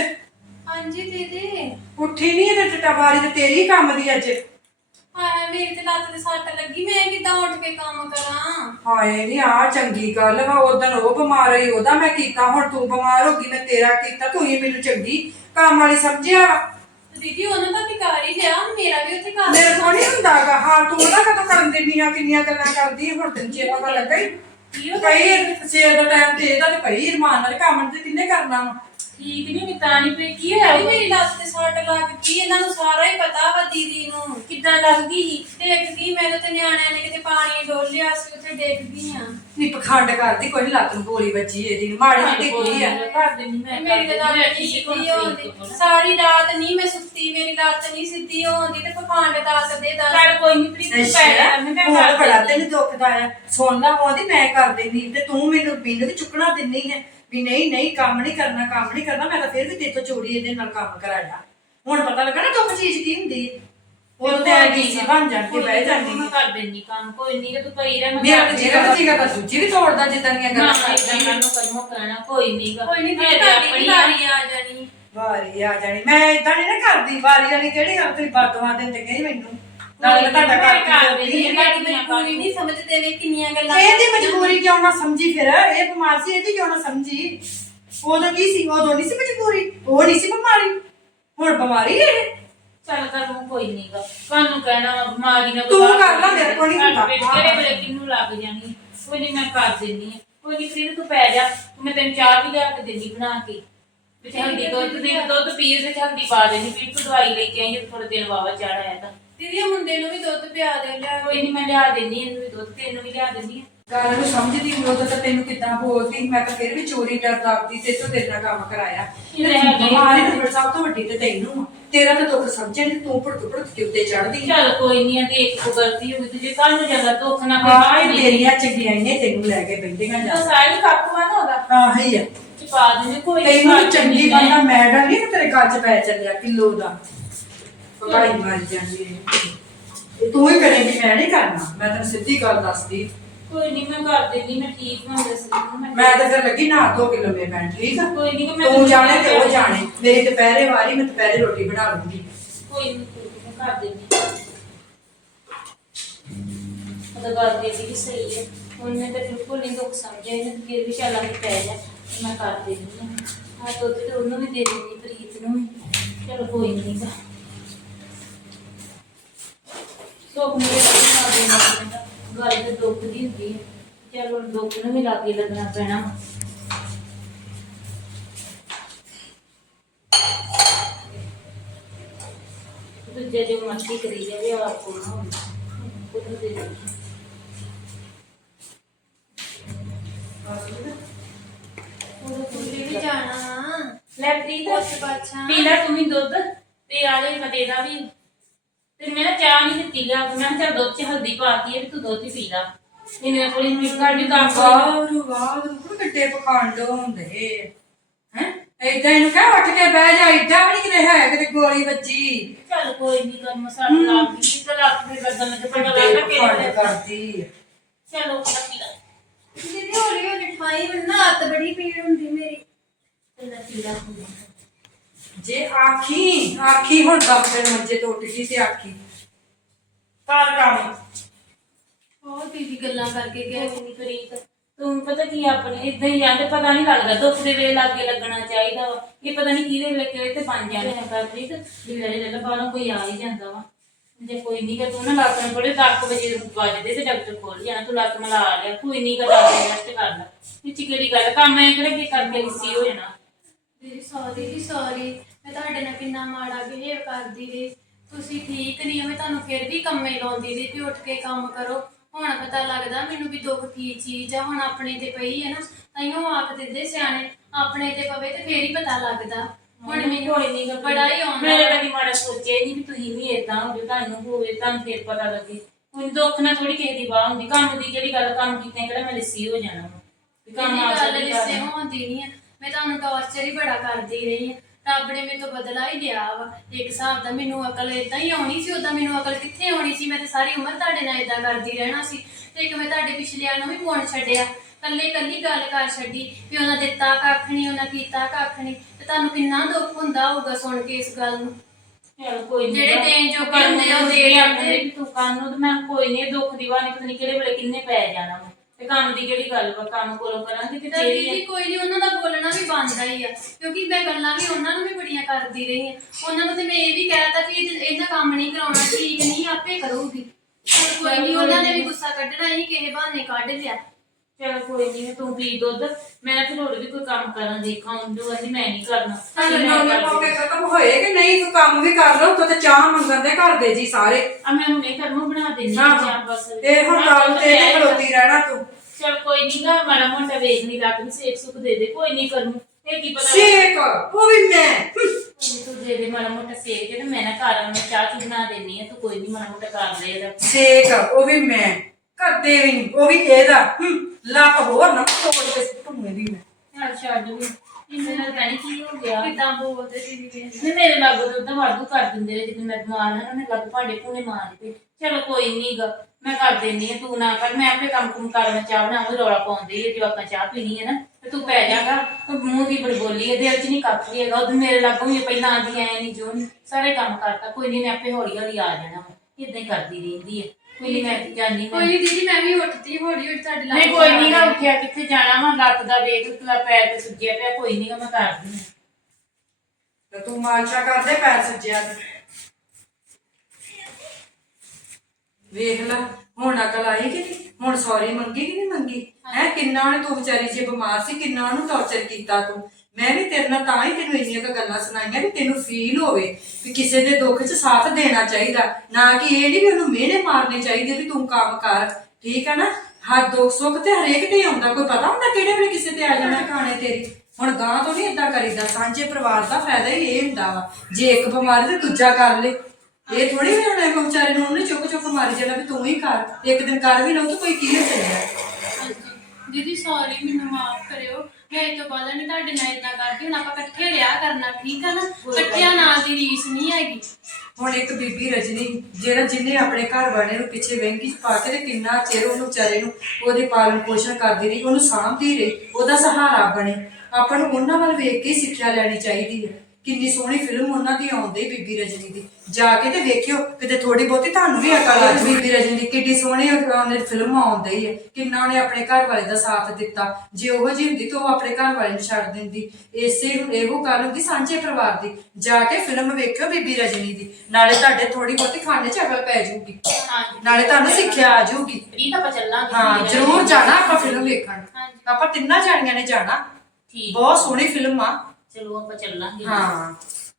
ਹਾਂਜੀ ਦੀਦੀ। ਉੱਠੀ ਨਹੀਂ ਤੇ ਟਟਾਵਾਰੀ ਤੇ ਤੇਰੀ ਕੰਮ ਦੀ ਅੱਜ। ਹਾਏ ਮੇਰੀ ਤੇ ਲੱਤ ਤੇ ਸੱਟ ਲੱਗੀ ਮੈਂ ਕਿੱਦਾਂ ਉੱਠ ਕੇ ਕੰਮ ਕਰਾਂ? ਹਾਏ ਨਹੀਂ ਆ ਚੰਗੀ ਗੱਲ ਵਾ ਉਦੋਂ ਉਹ ਬਿਮਾਰ ਹੋਈ ਉਹਦਾ ਮੈਂ ਕੀਤਾ ਹੁਣ ਤੂੰ ਬਿਮਾਰ ਹੋ ਗਈ ਮੈਂ ਤੇਰਾ ਕੀਤਾ ਤੂੰ ਹੀ ਮੈਨੂੰ ਚੰਗੀ ਕੰਮ ਵਾਲੀ ਸਮਝਿਆ। ਦੀਦੀ ਉਹਨਾਂ ਦਾ ਵੀ ਕਰ ਹੀ ਲਿਆ ਮੇਰਾ ਵੀ ਉੱਥੇ ਕਰ ਮੇਰੇ ਕੋਲ ਨਹੀਂ ਹੁੰਦਾਗਾ ਹਾਂ ਤੂੰ ਉਹਦਾ ਕਦੋਂ ਕਰਨ ਦਿੰਦੀ ਆ ਕਿੰਨੀਆਂ ਗੱਲਾਂ ਕਰਦੀ ਆ, ਹੁਣ ਤੈਨੂੰ ਜੇ ਪਤਾ ਲੱਗਾ ਹੀ। ਕੀ ਹੋ ਕਈ ਸਵੇਰ ਦਾ ਟਾਈਮ ਤੇ ਇਹਦਾ ਤੇ ਪਈ ਰਮਾਨ ਨਾਲ ਕੰਮ ਤੇ ਕਿੰਨੇ ਕਰਨਾ ਵਾ? ਠੀਕ ਨਹੀਂ ਮੈਂ ਤਾਂ ਨਹੀਂ ਪਈ ਕੀ ਹੋਇਆ ਮੇਰੀ ਲੱਤ ਤੇ ਸੱਟ ਲੱਗ ਗਈ ਇਹਨਾਂ ਨੂੰ ਸਾਰਾ ਹੀ ਪਤਾ ਵਾ ਦੀਦੀ ਨੂੰ ਕਿੱਦਾਂ ਲੱਗ ਗਈ ਦੇਖ ਗਈ ਮੇਰੇ ਤੇ ਨਿਆਣਿਆਂ ਨੇ ਕਿਤੇ ਪਾਣੀ ਡੋਲਿਆ ਸੀ ਉੱਥੇ ਗਈ ਆ। ਨੀ ਪਖੰਡ ਕਰਦੀ ਕੋਈ ਨੀ, ਲੱਤ ਨੂੰ ਗੋਲੀ ਵੱਜੀ ਇਹਦੀ ਨੂੰ, ਮਾੜੀ ਜਿਹੀ ਕੁੜੀ ਆ? ਕਰ ਦੇਣੀ ਮੈਂ ਮੇਰੀ ਤੇ ਲੱਤ ਨਹੀਂ ਸਿੱਧੀ ਹੋਉਂਦੀ ਸਾਰੀ ਰਾਤ ਨਹੀਂ ਮੈਂ ਸੁੱਤੀ ਮੇਰੀ ਲੱਤ ਨਹੀਂ ਸਿੱਧੀ ਹੋਉਂਦੀ ਤੇ ਪਖੰਡ ਦੱਸ ਦੇ ਦੱਸ। ਕੋਈ ਨਹੀਂ ਪ੍ਰੀਤ ਤੂੰ ਪੈ ਜਾ ਮੈਂ ਹੁਣ ਕਰ ਬੜਾ ਦਿੰਦੀ ਤੈਨੂੰ ਦੁੱਖਦਾ ਆ। ਸੁਣਦਾ ਉਹਦੀ ਮੈਂ ਕਰ ਦੇਣੀ ਤੇ ਤੂੰ ਮੈਨੂੰ ਮੈਨੂੰ ਵੀ ਚੁੱਕਣਾ ਦਿੰਨੀ ਹੈ ਵੀ ਨਹੀਂ ਨਹੀਂ ਕੰਮ ਨਹੀਂ ਕਰਨਾ ਕੰਮ ਨਹੀਂ ਕਰਨਾ ਮੈਂ ਤਾਂ ਫਿਰ ਵੀ ਤੇਰੇ ਤੋਂ ਚੋਰੀ ਇਹਦੇ ਨਾਲ ਕੰਮ ਕਰਾਇਆ। ਹੁਣ ਪਤਾ ਲੱਗਾ ਨਾ ਦੁੱਖ ਚੀਜ਼ ਕੀ ਹੁੰਦੀ ਹੈ। ਉਦੋਂ ਤੇ ਐਡੀ ਸੀ ਬਣ ਕੇ ਬਹਿ ਜਾਂਦੀ ਮੈਂ ਕਰ ਦਿੰਦੀ ਕੰਮ ਕੋਈ ਨਹੀਂ ਕਿ ਤੂੰ ਪਈ ਰਹਿ ਮੈਂ ਮੇਰਾ ਤੇ ਦਿੰਦੀ ਜੀਗਾ ਤੇ ਤਾਂ ਦੂਜੀ ਵੀ ਤੋੜਦਾ ਜਿੱਦਾਂ ਦੀਆਂ ਗੱਲਾਂ ਕਰਦੀ ਇਦਾਂ ਨੂੰ ਕਰਮੋ ਕਹਿਣਾ ਕੋਈ ਨਹੀਂ ਕੋਈ ਨਹੀਂ ਤੁਹਾਡੀ ਆਪਣੀ ਵਾਰੀ ਆ ਜਾਣੀ। ਵਾਰੀ ਆ ਜਾਣੀ। ਮੈਂ ਇਦਾਂ ਨਹੀਂ ਨਾ ਕਰਦੀ ਵਾਰੀ ਵਾਲੀ ਕਿਹੜੀ ਗੱਲ ਤੁਸੀਂ ਬਾਦਵਾ ਦਿੰਦੇ ਕਹੀ ਮੈਨੂੰ। ਨਾਲ ਤੁਹਾਡਾ ਘਰ ਕਰ ਦਿੰਦੀ ਨਹੀਂ ਸਮਝਦੇ ਵੇ ਕਿੰਨੀਆਂ ਗੱਲਾਂ ਇਹਦੀ ਮਜਬੂਰੀ ਕਿਉਂ ਨਾ ਸਮਝੀ ਫਿਰ? ਇਹ ਬਿਮਾਰ ਸੀ ਇਹਦੀ ਕਿਉਂ ਨਾ ਸਮਝੀ? ਉਦੋਂ ਕੀ ਸੀ? ਉਦੋਂ ਨਹੀਂ ਸੀ ਮਜਬੂਰੀ। ਉਹ ਨਹੀਂ ਸੀ ਬਿਮਾਰੀ। ਹੁਣ ਬਿਮਾਰੀ ਹੈ ਇਹ। ਚੱਲ ਕਰ ਨੂੰ ਕੋਈ ਨਹੀਂ ਗਾ। ਕਾਨੂੰ ਕਹਿਣਾ ਬਿਮਾਰੀ ਨਾ ਤੂੰ ਕਰ ਲਾ, ਮੇਰੇ ਕੋਲ ਨੀ ਹੁੰਦਾ। ਕਿਹੜੇ ਵੇਲੇ ਕਿੰਨੂੰ ਲੱਗ ਜਾਣੀ? ਕੋਈ ਨਹੀਂ ਮੈਂ ਕਰ ਦਿੰਦੀ ਆ। ਕੋਈ ਨਹੀਂ ਪ੍ਰੀਤ ਤੂੰ ਪੈ ਜਾ। ਮੈਂ ਤੈਨੂੰ ਚਾਹ ਵੀ ਲਿਆ ਕੇ ਦਿੰਦੀ ਬਣਾ ਕੇ। ਵਿੱਚ ਹਲਦੀ ਦੁੱਧ ਦੇ ਦੁੱਧ ਪੀ ਤੇ ਹਲਦੀ ਪਾ ਦੇਣੀ। ਫਿਰ ਤੂੰ ਦਵਾਈ ਲੈ ਕੇ ਆਈ ਜੇ ਥੋੜਾ ਦਿਨ ਵਾਵਾ ਚੜ ਆਇਆ ਤਾਂ। ਦੀਦੀ ਮੁੰਡੇ ਨੂੰ ਵੀ ਦੁੱਧ ਪਿਆ ਦੇ ਲਿਆ ਕੋਈ ਨਹੀਂ ਮੈਂ ਲਿਆ ਦਿੰਦੀ ਇਹਨੂੰ ਵੀ ਦੁੱਧ ਤੈਨੂੰ ਵੀ ਲਿਆ ਆ ਗੱਲ ਨੂੰ ਸਮਝਦੀ ਨਹੀਂ ਉਦੋਂ ਤਾਂ ਤੈਨੂੰ ਕਿੱਦਾਂ ਬੋਲਦੀ ਮੈਂ ਤਾਂ ਫਿਰ ਵੀ ਚੋਰੀ ਡਰ ਦੱਬਦੀ ਤੇ ਤੂੰ ਤੇਰੇ ਨਾਲ ਕੰਮ ਕਰਾਇਆ। ਤਾਂ ਤਾਂ ਫਿਰ ਸਭ ਤੋਂ ਵੱਡੀ ਤੇ ਤੈਨੂੰ ਆ। ਤੇਰਾ ਤਾਂ ਦੁੱਖ ਸਮਝੇ ਨਹੀਂ ਤੂੰ ਭੜਕ ਭੜਕ ਕੇ ਉੱਤੇ ਚੜਦੀ ਚੱਲ ਕੋਈ ਨਹੀਂ ਆ ਦੇਖ ਕੋ ਗਲਤੀ ਹੋ ਗਈ ਤੇ ਜੇ ਕੱਲ ਨੂੰ ਜ਼ਿਆਦਾ ਦੁੱਖ ਨਾ ਕੋਈ ਇਹ ਤੇਰੀਆਂ ਚੰਗੀਆਂ ਨੇ ਤੈਨੂੰ ਲੈ ਕੇ ਬੈਠੀਆਂ ਜਾ। ਤਾਂ ਸਾਰੀ ਕਾਕੂ ਆ ਨਾ ਉਹਦਾ। ਹਾਂ ਹੀ ਆ। ਚ ਪਾ ਦਿੰਦੇ ਕੋਈ ਤੈਨੂੰ ਚੰਗੀ ਆ। ਬੰਦਾ ਮੈਡਮ ਨਹੀਂ ਤੇਰੇ ਗੱਲ 'ਚ ਪੈ ਚੱਲਿਆ ਕਿਲੋ ਦਾ। ਪਕਾਈ ਮਾਰੀ ਜਾਂਦੀ ਹੈ। ਤੂੰ ਹੀ ਕਰੇਂਗੀ ਮੈਂ ਨਹੀਂ ਕਰਨਾ। ਮੈਂ ਤੈਨੂੰ ਸਿੱਧੀ ਗੱਲ ਦੱਸਦੀ। ਕੋਈ ਨਹੀਂ ਮੈਂ ਕਰ ਦਿੰਦੀ ਮੈਂ ਠੀਕ ਹਾਂ ਦੱਸ ਦਿੰਦੀ ਮੈਂ ਤਾਂ ਫਿਰ ਲੱਗੀ ਨਾ ਦੋ ਕਿਲੋ ਮੇ ਮੈਂ ਠੀਕ ਆ? ਕੋਈ ਨਹੀਂ ਮੈਂ ਤੂੰ ਜਾਣੇ ਤੇ ਉਹ ਜਾਣੇ। ਮੇਰੀ ਦੁਪਹਿਰੇ ਵਾਰੀ ਮੈਂ ਦੁਪਹਿਰੇ ਰੋਟੀ ਬਣਾ ਲੂੰਗੀ ਕੋਈ ਨਹੀਂ ਮੈਂ ਕਰ ਦਿੰਦੀ ਉਹਦਾ ਗੱਲ ਦੇ ਵੀ ਸਹੀ ਹੈ। ਹੁਣ ਮੈਂ ਤਾਂ ਬਿਲਕੁਲ ਨਹੀਂ ਦੁੱਖ ਸਮਝਿਆ ਇਹਨੇ ਤਾਂ ਫਿਰ ਵੀ ਚੱਲ ਆ ਕੇ ਪੈ ਜਾ ਮੈਂ ਕਰ ਦਿੰਦੀ ਹਾਂ। ਆ ਦੁੱਧ ਤੇ ਉਹਨੂੰ ਵੀ ਦੇ ਦਿੰਦੀ ਪ੍ਰੀਤ ਨੂੰ ਵੀ। ਚਲੋ ਕੋਈ ਨਹੀਂ ਗਾ ਸੋਕ ਮੇਰੇ ਨਾਲ ਦੇਣਾ ਪੈਂਦਾ। ਗੱਲ ਤੇ ਦੁੱਖ ਦੀ ਹੁੰਦੀ ਹੈ। ਚਲੋ ਦੁੱਖ ਨੂੰ ਵੀ ਲਾਗੇ ਲੱਗਣਾ ਪੈਣਾ। ਦੂਜੇ ਜੋ ਮਰਜ਼ੀ ਕਰੀ ਜਾਵੇ ਆਪ ਕੋਲ ਨਾ ਉਹਨੂੰ ਦੇ। ਦੇ ਵੀ ਜਾਣਾ। ਲੈ ਪ੍ਰੀਤ ਪੁੱਛ ਪਾਛਾਂ ਪੀ ਲੈ ਤੂੰ ਵੀ ਦੁੱਧ। ਤੇ ਆ ਲੈ ਮਤੇ ਦਾ ਵੀ ਤੇ ਮੈਂ ਨਾ ਚਾਹ ਨਹੀਂ ਦਿੱਤੀ ਗਾ ਮੈਂ ਕਿਹਾ ਚੱਲ ਦੁੱਧ ਚ ਹਲਦੀ ਪਾਤੀ ਹੈ ਵੀ ਤੂੰ ਦੁੱਧ ਹੀ ਪੀ ਲੈ। ਇਹਨੇ ਕੋਲ ਮਿਲ ਘਰ ਦੀ ਤਾਂ ਵਾਹ ਵਾਹ ਰੂਪ ਕਿੱਡੇ ਪਖੰਡ ਹੁੰਦੇ ਹੈ? ਏਦਾਂ ਇਹਨੂੰ ਕਹਿ ਉੱਠ ਕੇ ਬਹਿ ਜਾ ਏਦਾਂ ਵੀ ਨਹੀਂ ਕਿਤੇ ਹੈ ਕਿਤੇ ਗੋਲੀ ਵੱਜੀ। ਚੱਲ ਕੋਈ ਨਹੀਂ ਕਰ ਮਸਾਲਾ ਲਾ ਕੇ ਤੇ ਲੱਗ ਗਰਦਨ ਤੇ ਪਤਾ ਕਿੱਡੇ ਲੱਗਾ ਪਖੰਡ ਕਿ ਕਰਦੀ। ਚਲੋ ਪੀ ਲੈ ਦੀਦੀ ਹੌਲੀ ਹੌਲੀ ਖਾਈ ਮੈਨੂੰ ਨਾ ਹੱਥ ਬੜੀ ਪੀੜ ਹੁੰਦੀ ਮੇਰੀ। ਤੇ ਲੈ ਪੀ ਲੈ ਜੇ ਆਖੀ ਆਖੀ ਹੁਣ ਡਾਕਟਰ ਮੰਜੇ ਤੋਂ ਉੱਠ ਗਈ ਤੇ ਆਖੀ। ਕਰ ਕੰਮ ਹੋਰ ਦੀਦੀ ਗੱਲਾਂ ਕਰਕੇ ਗਏ ਕੋਈ ਨਹੀਂ ਪ੍ਰੀਤ ਤੂੰ ਪਤਾ ਕੀ ਆਪਣੇ ਇਦਾਂ ਹੀ ਆ ਤੇ ਪਤਾ ਨਹੀਂ ਲੱਗਦਾ ਦੁੱਖ ਦੇ ਵੇਲੇ ਲਾਗੇ ਲੱਗਣਾ ਚਾਹੀਦਾ ਵਾ। ਇਹ ਪਤਾ ਨਹੀਂ ਕਿਹਦੇ ਵੇਲੇ ਕਿਹੜੇ ਤੇ ਬਣ ਜਾਣੇ ਆ ਕਰ ਪ੍ਰੀਤ ਵੀ ਵੇਲੇ ਲੈ ਬਾਹਰੋਂ ਕੋਈ ਆ ਹੀ ਜਾਂਦਾ ਵਾ। ਜੇ ਕੋਈ ਨਹੀਂ ਕਿ ਤੂੰ ਨਾ ਲੱਤ ਨੂੰ ਬੜੇ 10 ਵਜੇ ਵੱਜਦੇ ਤੇ ਡਾਕਟਰ ਕੋਲ ਜਾਣਾ ਤੂੰ ਲੱਤ ਮਲਾ ਲਿਆ ਕੋਈ ਨਹੀਂ ਕਰ ਰੈਸਟ ਕਰ ਲੈ। ਵਿੱਚ ਕਿਹੜੀ ਗੱਲ ਕੰਮ ਐ ਕਿਹੜਾ ਕੀ ਕਰਕੇ ਲਿੱਸੀ ਹੋ ਜਾਣਾ। ਦੀਦੀ ਸੌਰੀ ਜੀ ਸੌਰੀ ਮੈਂ ਤੁਹਾਡੇ ਨਾਲ ਕਿੰਨਾ ਮਾੜਾ ਬਿਹੇਵ ਕਰਦੀ ਰਹੀ। ਤੁਸੀਂ ਠੀਕ ਨਹੀਂ ਹੋ ਮੈਂ ਤੁਹਾਨੂੰ ਫਿਰ ਵੀ ਕੰਮੇ ਲਾਉਂਦੀ ਰਹੀ ਕਿ ਉੱਠ ਕੇ ਕੰਮ ਕਰੋ। ਹੁਣ ਪਤਾ ਲੱਗਦਾ ਮੈਨੂੰ ਵੀ ਦੁੱਖ ਕੀ ਚੀਜ਼ ਆ ਹੁਣ ਆਪਣੇ ਤੇ ਪਈ ਹੈ ਨਾ ਤਾਈਓ ਆਖ ਦਿੰਦੇ ਸਿਆਣੇ ਆਪਣੇ ਤੇ ਪਵੇ ਤੇ ਫੇਰ ਹੀ ਪਤਾ ਲੱਗਦਾ। ਹੁਣ ਮੈਨੂੰ ਕੋਈ ਨਹੀਂ ਬੜਾ ਹੀ ਆਉਂਦਾ ਮੇਰੇ ਕਦੀ ਮਾੜਾ ਸੋਚਿਆ ਹੀ ਨਹੀਂ ਵੀ ਤੁਸੀਂ ਵੀ ਇਦਾਂ ਹੋ ਜਾਓ ਤੁਹਾਨੂੰ ਹੋਵੇ ਤੁਹਾਨੂੰ ਫੇਰ ਪਤਾ ਲੱਗੇ। ਕੋਈ ਦੁੱਖ ਨਾ ਥੋੜੀ ਕਿਸੇ ਦੀ ਬਾਹ ਹੁੰਦੀ ਕੰਮ ਦੀ ਜਿਹੜੀ ਗੱਲ ਕੰਮ ਕੀਤੇ ਕਿਹੜਾ ਮੈਂ ਲਿੱਸੀ ਹੋ ਜਾਣਾ ਕੰਮ ਆ ਸਕਦੀ ਲਿਸੇ ਹੁੰਦੀ ਨਹੀਂ ਆ। ਮੈਂ ਤੁਹਾਨੂੰ ਟੌਰਚਰ ਹੀ ਬੜਾ ਕਰਦੀ ਰਹੀ ਆ। ਰੱਬ ਨੇ ਮੇਰੇ ਤੋਂ ਬਦਲਾ ਹੀ ਲਿਆ ਵਾ ਇੱਕ ਹਿਸਾਬ ਦਾ ਮੈਨੂੰ ਅਕਲ ਇਦਾਂ ਹੀ ਆਉਣੀ ਸੀ ਉਦਾਂ ਮੈਨੂੰ ਅਕਲ ਕਿੱਥੇ ਆਉਣੀ ਸੀ ਮੈਂ ਤੇ ਸਾਰੀ ਉਮਰ ਤੁਹਾਡੇ ਨਾਲ ਇਦਾਂ ਕਰਦੀ ਰਹਿਣਾ ਸੀ ਤੇ ਇੱਕ ਮੈਂ ਤੁਹਾਡੇ ਪਿਛਲਿਆਂ ਨੂੰ ਵੀ ਮੋੜ ਛੱਡਿਆ ਕੱਲੇ ਕੱਲੀ ਗੱਲ ਕਰ ਛੱਡੀ ਵੀ ਉਹਨਾਂ ਦਿੱਤਾ ਕੱਖ ਨਹੀਂ ਉਹਨਾਂ ਕੀਤਾ ਕੱਖ ਨਹੀਂ ਤੇ ਤੁਹਾਨੂੰ ਕਿੰਨਾ ਦੁੱਖ ਹੁੰਦਾ ਹੋਊਗਾ ਸੁਣ ਕੇ ਇਸ ਗੱਲ ਨੂੰ ਚਲ ਕੋਈ ਨੀ ਜਿਹੜੇ। ਦੇਣ ਜੋਗੇ ਕਰਨ ਹੁੰਦੇ ਆ, ਉਹ ਨੂੰ ਦੇ ਦੇ ਜਾਂਦੇ। ਜਾਂਦੇ ਵੀ ਤੂੰ ਕੰਨ ਨੂੰ ਤੇ ਮੈਂ ਕੋਈ ਨਹੀਂ ਦੁੱਖ ਦੀ ਵਾਰ ਪਤਾ ਨਹੀਂ ਕਿਹੜੇ ਵੇਲੇ ਕਿੰਨੇ ਪੈ ਜਾਣਾ ਵਾ। ਤੇ ਕੰਮ ਦੀ ਕਿਹੜੀ ਗੱਲ ਵਾ? ਕੰਮ ਕੋਲੋਂ ਕਰਾਂਗੇ ਤੇ ਤਾਂ ਜਿਹੜੀ ਦੀਦੀ ਕੋਈ ਨਹੀਂ ਉਹਨਾਂ ਦਾ ਬੋਲਣਾ ਵੀ ਬਣਦਾ ਹੀ ਆ। ਕਿਉਂਕਿ ਮੈਂ ਗੱਲਾਂ ਵੀ ਉਹਨਾਂ ਨੂੰ ਵੀ ਬੜੀਆਂ ਕਰਦੀ ਰਹੀ ਆ। ਉਹਨਾਂ ਨੂੰ ਤੇ ਮੈਂ ਇਹ ਵੀ ਕਹਿਤਾ ਕਿ ਇਹ- ਇਹਦਾ ਕੰਮ ਨਹੀਂ ਕਰਾਉਣਾ ਠੀਕ ਨਹੀਂ ਆਪੇ ਕਰੂਗੀ। ਕੋਈ ਨਹੀਂ ਉਹਨਾਂ ਨੇ ਵੀ ਗੁੱਸਾ ਕੱਢਣਾ ਹੀ ਕਿਸੇ ਬਹਾਨੇ ਕੱਢ ਲਿਆ। ਚਲ ਕੋਈ ਨਹੀਂ ਤੂੰ ਪੀ ਦੁੱਧ। ਮੈਂ ਨਾ ਫਿਰ ਹੋਰ ਵੀ ਕੋਈ ਕੰਮ ਕਰਾਂ ਦੇਖਾਂ ਉਹਨੂੰ ਕਹਿੰਦੀ ਮੈਂ ਨਹੀਂ ਕਰਨਾ। ਸਾਡੇ ਮੈਂ ਨੌਵੇਂ ਕਰਦੀ। ਮੌਕੇ ਖਤਮ ਹੋਏ ਕਿ ਨਹੀਂ ਤੂੰ ਕੰਮ ਵੀ ਕਰ ਲਓ ਤੇ ਚਾਹ ਮੰਗਣ ਦੇ ਘਰ ਦੇ ਜੀ ਸਾਰੇ। ਆ ਮੈਂ ਹੁਣੇ ਕਰਮੂ ਬਣਾ ਦਿੰਦੀ ਹਾਂ। ਜਾਂ ਬਸ। ਇਹ ਹੁਣ ਕੰਮ ਤੇ ਤੇ ਖਲੋਤੀ ਰਹਿਣਾ ਤੂੰ। ਚਲ ਕੋਈ ਨਹੀਂ ਗਾ ਮਾੜਾ ਮੋਟਾ ਵੇਖ ਨਹੀਂ ਲੱਗ ਸੇਕ ਸੁਕ ਦੇ ਦੇ ਕੋਈ ਨਹੀਂ ਕਰਮੂ ਇਹ ਕੀ ਪਤਾ ਸੇਕ ਉਹ ਵੀ ਮੈਂ। ਕੋਈ ਤੂੰ ਦੇ ਦੇ ਮਾੜਾ ਮੋਟਾ ਸੇਕ ਜੇ ਤੇ ਮੈਂ ਨਾ ਘਰ ਮੈਂ ਚਾਹ ਚੂਹ ਬਣਾ ਦੇਣੀ ਆ ਤੂੰ ਕੋਈ ਨਹੀਂ ਮਾੜਾ ਮੋਟਾ ਕਰ ਦੇ ਇਹਦਾ। ਸੇਕ ਉਹ ਵੀ ਮੈਂ। ਕਰਦੇ ਵੀ ਨੀ, ਉਹ ਵੀ ਇਹਦਾ ਹੂੰ, ਲੱਕ ਹੋਰ ਨਾ ਤੋੜ ਕੇ ਸੁੱਟੂਗੇ ਵੀ ਮੈਂ। ਚੱਲ ਛੱਡ ਵੀ ਇਹਦੇ ਨਾਲ ਤਾਂ ਨਹੀਂ ਕੀ ਹੋ ਗਿਆ? ਕਿਦਾਂ ਬੋਲਦੇ ਦੀਦੀ ਵੇਖ ਨਹੀਂ ਮੇਰੇ ਲਾਗੋ ਤੇ ਉਦਾਂ ਵਾਧੂ ਕਰ ਦਿੰਦੇ ਨੇ ਜਦੋਂ ਮੈਂ ਬਿਮਾਰ ਹਾਂ ਨਾ ਮੈਂ ਲੱਗ ਭਾਂਡੇ ਭੂਨੇ ਮਾਰਦੇ ਚਲੋ ਕੋਈ ਨਹੀਂ ਗਾ ਮੈਂ ਕਰ ਦਿੰਦੀ ਆ ਤੂੰ ਨਾ ਕਰ ਮੈਂ ਆਪੇ ਕੰਮ ਕੁਮ ਕਰ ਮੈਂ ਚਾਹ ਬਣਾਉਂ ਰੌਲਾ ਪਾਉਂਦੀ ਹੈ ਜੋ ਆਪਾਂ ਚਾਹ ਪੀਣੀ ਹੈ ਨਾ ਤੇ ਤੂੰ ਪੈ ਜਾਗਾ ਮੂੰਹ ਦੀ ਬੜਬੋਲੀ ਹੈ ਦਿਲ 'ਚ ਨਹੀਂ ਕੱਖ ਵੀ ਹੈਗਾ ਉਹ ਮੇਰੇ ਲਾਗੋਂ ਵੀ ਪਹਿਲਾਂ ਆਂਦੀ ਐ ਨਹੀਂ ਜੋ ਨਹੀਂ ਸਾਰੇ ਕੰਮ ਕਰਤਾ ਕੋਈ ਨਹੀਂ ਮੈਂ ਆਪੇ ਹੌਲੀ ਹੌਲੀ ਆ ਜਾਣਾ ਵਾ ਇਦਾਂ ਹੀ ਕਰਦੀ ਰਹਿੰਦੀ ਹੈ ਕੋਈ ਨਹੀਂ ਮੈਂ ਜਾਣੀ ਕੋਈ ਨਹੀਂ ਦੀਦੀ ਮੈਂ ਵੀ ਉੱਠਦੀ ਹੌਲੀ ਹੌਲੀ ਤੁਹਾਡੇ ਨਾਲ ਨਹੀਂ ਕੋਈ ਨਹੀਂ ਗਾ ਉੱਠਿਆ ਕਿੱਥੇ ਜਾਣਾ ਵਾ ਲੱਤ ਦਾ ਵੇਖ ਤੁਲਾ ਪੈਰ ਤੇ ਸੁੱਜਿਆ ਪਿਆ ਕੋਈ ਨਹੀਂ ਗਾ ਮੈਂ ਕਰਦੀ ਹਾਂ। ਤੇ ਤੂੰ ਮਾਲਸ਼ਾ ਕਰਦੇ ਪੈਰ ਸੱਜਿਆ ਤੇ। ਵੇਖ ਲੈ ਹੁਣ ਅਕਲ ਆਈ ਕਿ ਨਹੀਂ? ਹੁਣ ਸੌਰੀ ਮੰਗੀ ਕਿ ਨਹੀਂ ਮੰਗੀ? ਹੈ। ਕਿੰਨਾ ਉਹਨੇ ਤੂੰ ਵਿਚਾਰੀ ਜੇ ਬਿਮਾਰ ਸੀ ਕਿੰਨਾ ਉਹਨੂੰ ਟੌਰਚਰ ਕੀਤਾ ਤੂੰ? ਮੈਂ ਵੀ ਤੇਰੇ ਨਾਲ ਤਾਂ ਹੀ ਤੈਨੂੰ ਇੰਨੀਆਂ ਕੁ ਗੱਲਾਂ ਸੁਣਾਈਆਂ ਵੀ ਤੈਨੂੰ ਫੀਲ ਹੋਵੇ ਵੀ ਕਿਸੇ ਦੇ ਦੁੱਖ 'ਚ ਸਾਥ ਦੇਣਾ ਚਾਹੀਦਾ, ਨਾ ਕਿ ਇਹ ਨਹੀਂ ਵੀ ਉਹਨੂੰ ਮਿਹਣੇ ਮਾਰਨੇ ਚਾਹੀਦੇ ਵੀ ਤੂੰ ਕੰਮ ਕਰ, ਠੀਕ ਹੈ ਨਾ? ਹਰ ਦੁੱਖ ਸੁੱਖ ਤੇ ਹਰੇਕ ਤੇ ਆਉਂਦਾ ਕੋਈ ਪਤਾ ਹੁੰਦਾ ਕਿਹੜੇ ਵੇਲੇ ਕਿਸੇ ਤੇ ਆ ਜਾਣਾ ਕਾਣੇ ਤੇਰੀ ਹੁਣ ਗਾਂ ਤੋਂ ਨਹੀਂ ਇਦਾਂ ਕਰੀਦਾ, ਸਾਂਝੇ ਪਰਿਵਾਰ ਦਾ ਫਾਇਦਾ ਹੀ ਇਹ ਹੁੰਦਾ ਵਾ, ਜੇ ਇੱਕ ਬਿਮਾਰੀ ਤੇ ਦੂਜਾ ਕਰ ਲੇ, ਇਹ ਥੋੜੀ ਵੀ ਹੁਣ ਇਹ ਵਿਚਾਰੇ ਨੂੰ, ਉਹਨੇ ਚੁੱਕ ਚੁੱਕ ਮਾਰੀ ਜਾਣਾ ਵੀ ਤੂੰ ਹੀ ਕਰ, ਇੱਕ ਦਿਨ ਕਰ ਵੀ ਲਊ ਤਾਂ ਕੋਈ ਕੀ ਹੋ ਚੱਲਿਆ ਦੀਦੀ ਸੌਰੀ ਮੈਨੂੰ ਮਾਫ ਕਰਿਓ। ਇਹ ਤੋਂ ਬਾਅਦ ਨਹੀਂ ਤੁਹਾਡੇ ਨਾਲ ਇਦਾਂ ਕਰਦੀ ਹੁਣ ਆਪਾਂ ਇਕੱਠੇ ਰਿਹਾ ਕਰਨਾ ਠੀਕ ਆ ਨਾ? ਇਕੱਠਿਆਂ ਨਾਲ ਦੀ ਰੀਸ ਨਹੀਂ ਹੈਗੀ। ਹੁਣ ਇੱਕ ਬੀਬੀ ਰਜਨੀ ਜਿਹੜਾ ਜਿਹਨੇ ਆਪਣੇ ਘਰ ਵਾਲੇ ਨੂੰ ਪਿੱਛੇ ਵਹਿੰਗੀ ਪਾ ਕੇ ਤੇ ਕਿੰਨਾ ਚਿਰ ਉਹਨੂੰ ਵਿਚਾਰੇ ਨੂੰ ਉਹਦੇ ਪਾਲਣ ਪੋਸ਼ਣ ਕਰਦੀ ਰਹੀ ਉਹਨੂੰ ਸਾਂਭਦੀ ਰਹੀ ਉਹਦਾ ਸਹਾਰਾ ਬਣੇ। ਆਪਾਂ ਨੂੰ ਉਹਨਾਂ ਵੱਲ ਵੇਖ ਕੇ ਹੀ ਸਿੱਖਿਆ ਲੈਣੀ ਚਾਹੀਦੀ ਹੈ। ਕਿੰਨੀ ਸੋਹਣੀ ਫਿਲਮ ਉਹਨਾਂ ਦੀ ਆਉਂਦੀ ਬੀਬੀ ਰਜਨੀ ਦੀ। ਜਾ ਕੇ ਤੇ ਵੇਖਿਓ ਕਿਤੇ ਥੋੜੀ ਬਹੁਤੀ ਤੁਹਾਨੂੰ ਵੀ ਅਕਲ ਆ ਜਾਊ ਬੀਬੀ ਰਜਨੀ ਦੀ। ਕਿੱਡੀ ਸੋਹਣੀ ਉਹਨੇ ਫਿਲਮ ਆਉਂਦੀ ਹੈ। ਕਿੰਨਾ ਉਹਨੇ ਆਪਣੇ ਘਰ ਵਾਲੇ ਦਾ ਸਾਥ ਦਿੱਤਾ। ਜੇ ਉਹ ਜਿਹੀ ਹੁੰਦੀ ਤਾਂ ਉਹ ਆਪਣੇ ਘਰ ਵਾਲੇ ਨੂੰ ਛੱਡ ਦਿੰਦੀ। ਇਸੇ ਨੂੰ ਇਹੋ ਗੱਲ ਹੁੰਦੀ ਸਾਂਝੇ ਪਰਿਵਾਰ ਦੀ। ਜਾ ਕੇ ਫਿਲਮ ਵੇਖਿਓ ਬੀਬੀ ਰਜਨੀ ਦੀ। ਨਾਲੇ ਤੁਹਾਡੇ ਥੋੜੀ ਬਹੁਤੀ ਖਾਣੇ ਚ ਅਕਲ ਪੈ ਜਾਊਗੀ। ਹਾਂਜੀ। ਨਾਲੇ ਤੁਹਾਨੂੰ ਸਿੱਖਿਆ ਆ ਜਾਊਗੀ। ਰੀਤ ਆਪਾਂ ਚੱਲਾਂਗੇ। ਹਾਂ ਜ਼ਰੂਰ ਜਾਣਾ ਆਪਾਂ ਫਿਲਮ ਵੇਖਣ। ਆਪਾਂ ਤਿੰਨਾਂ ਜਾਣੀਆਂ ਨੇ ਜਾਣਾ। ਠੀਕ। ਬਹੁਤ ਸੋਹਣੀ ਫਿਲਮ ਆ। ਚਲੋ ਆਪਾਂ ਚੱਲਾਂਗੇ। ਹਾਂ।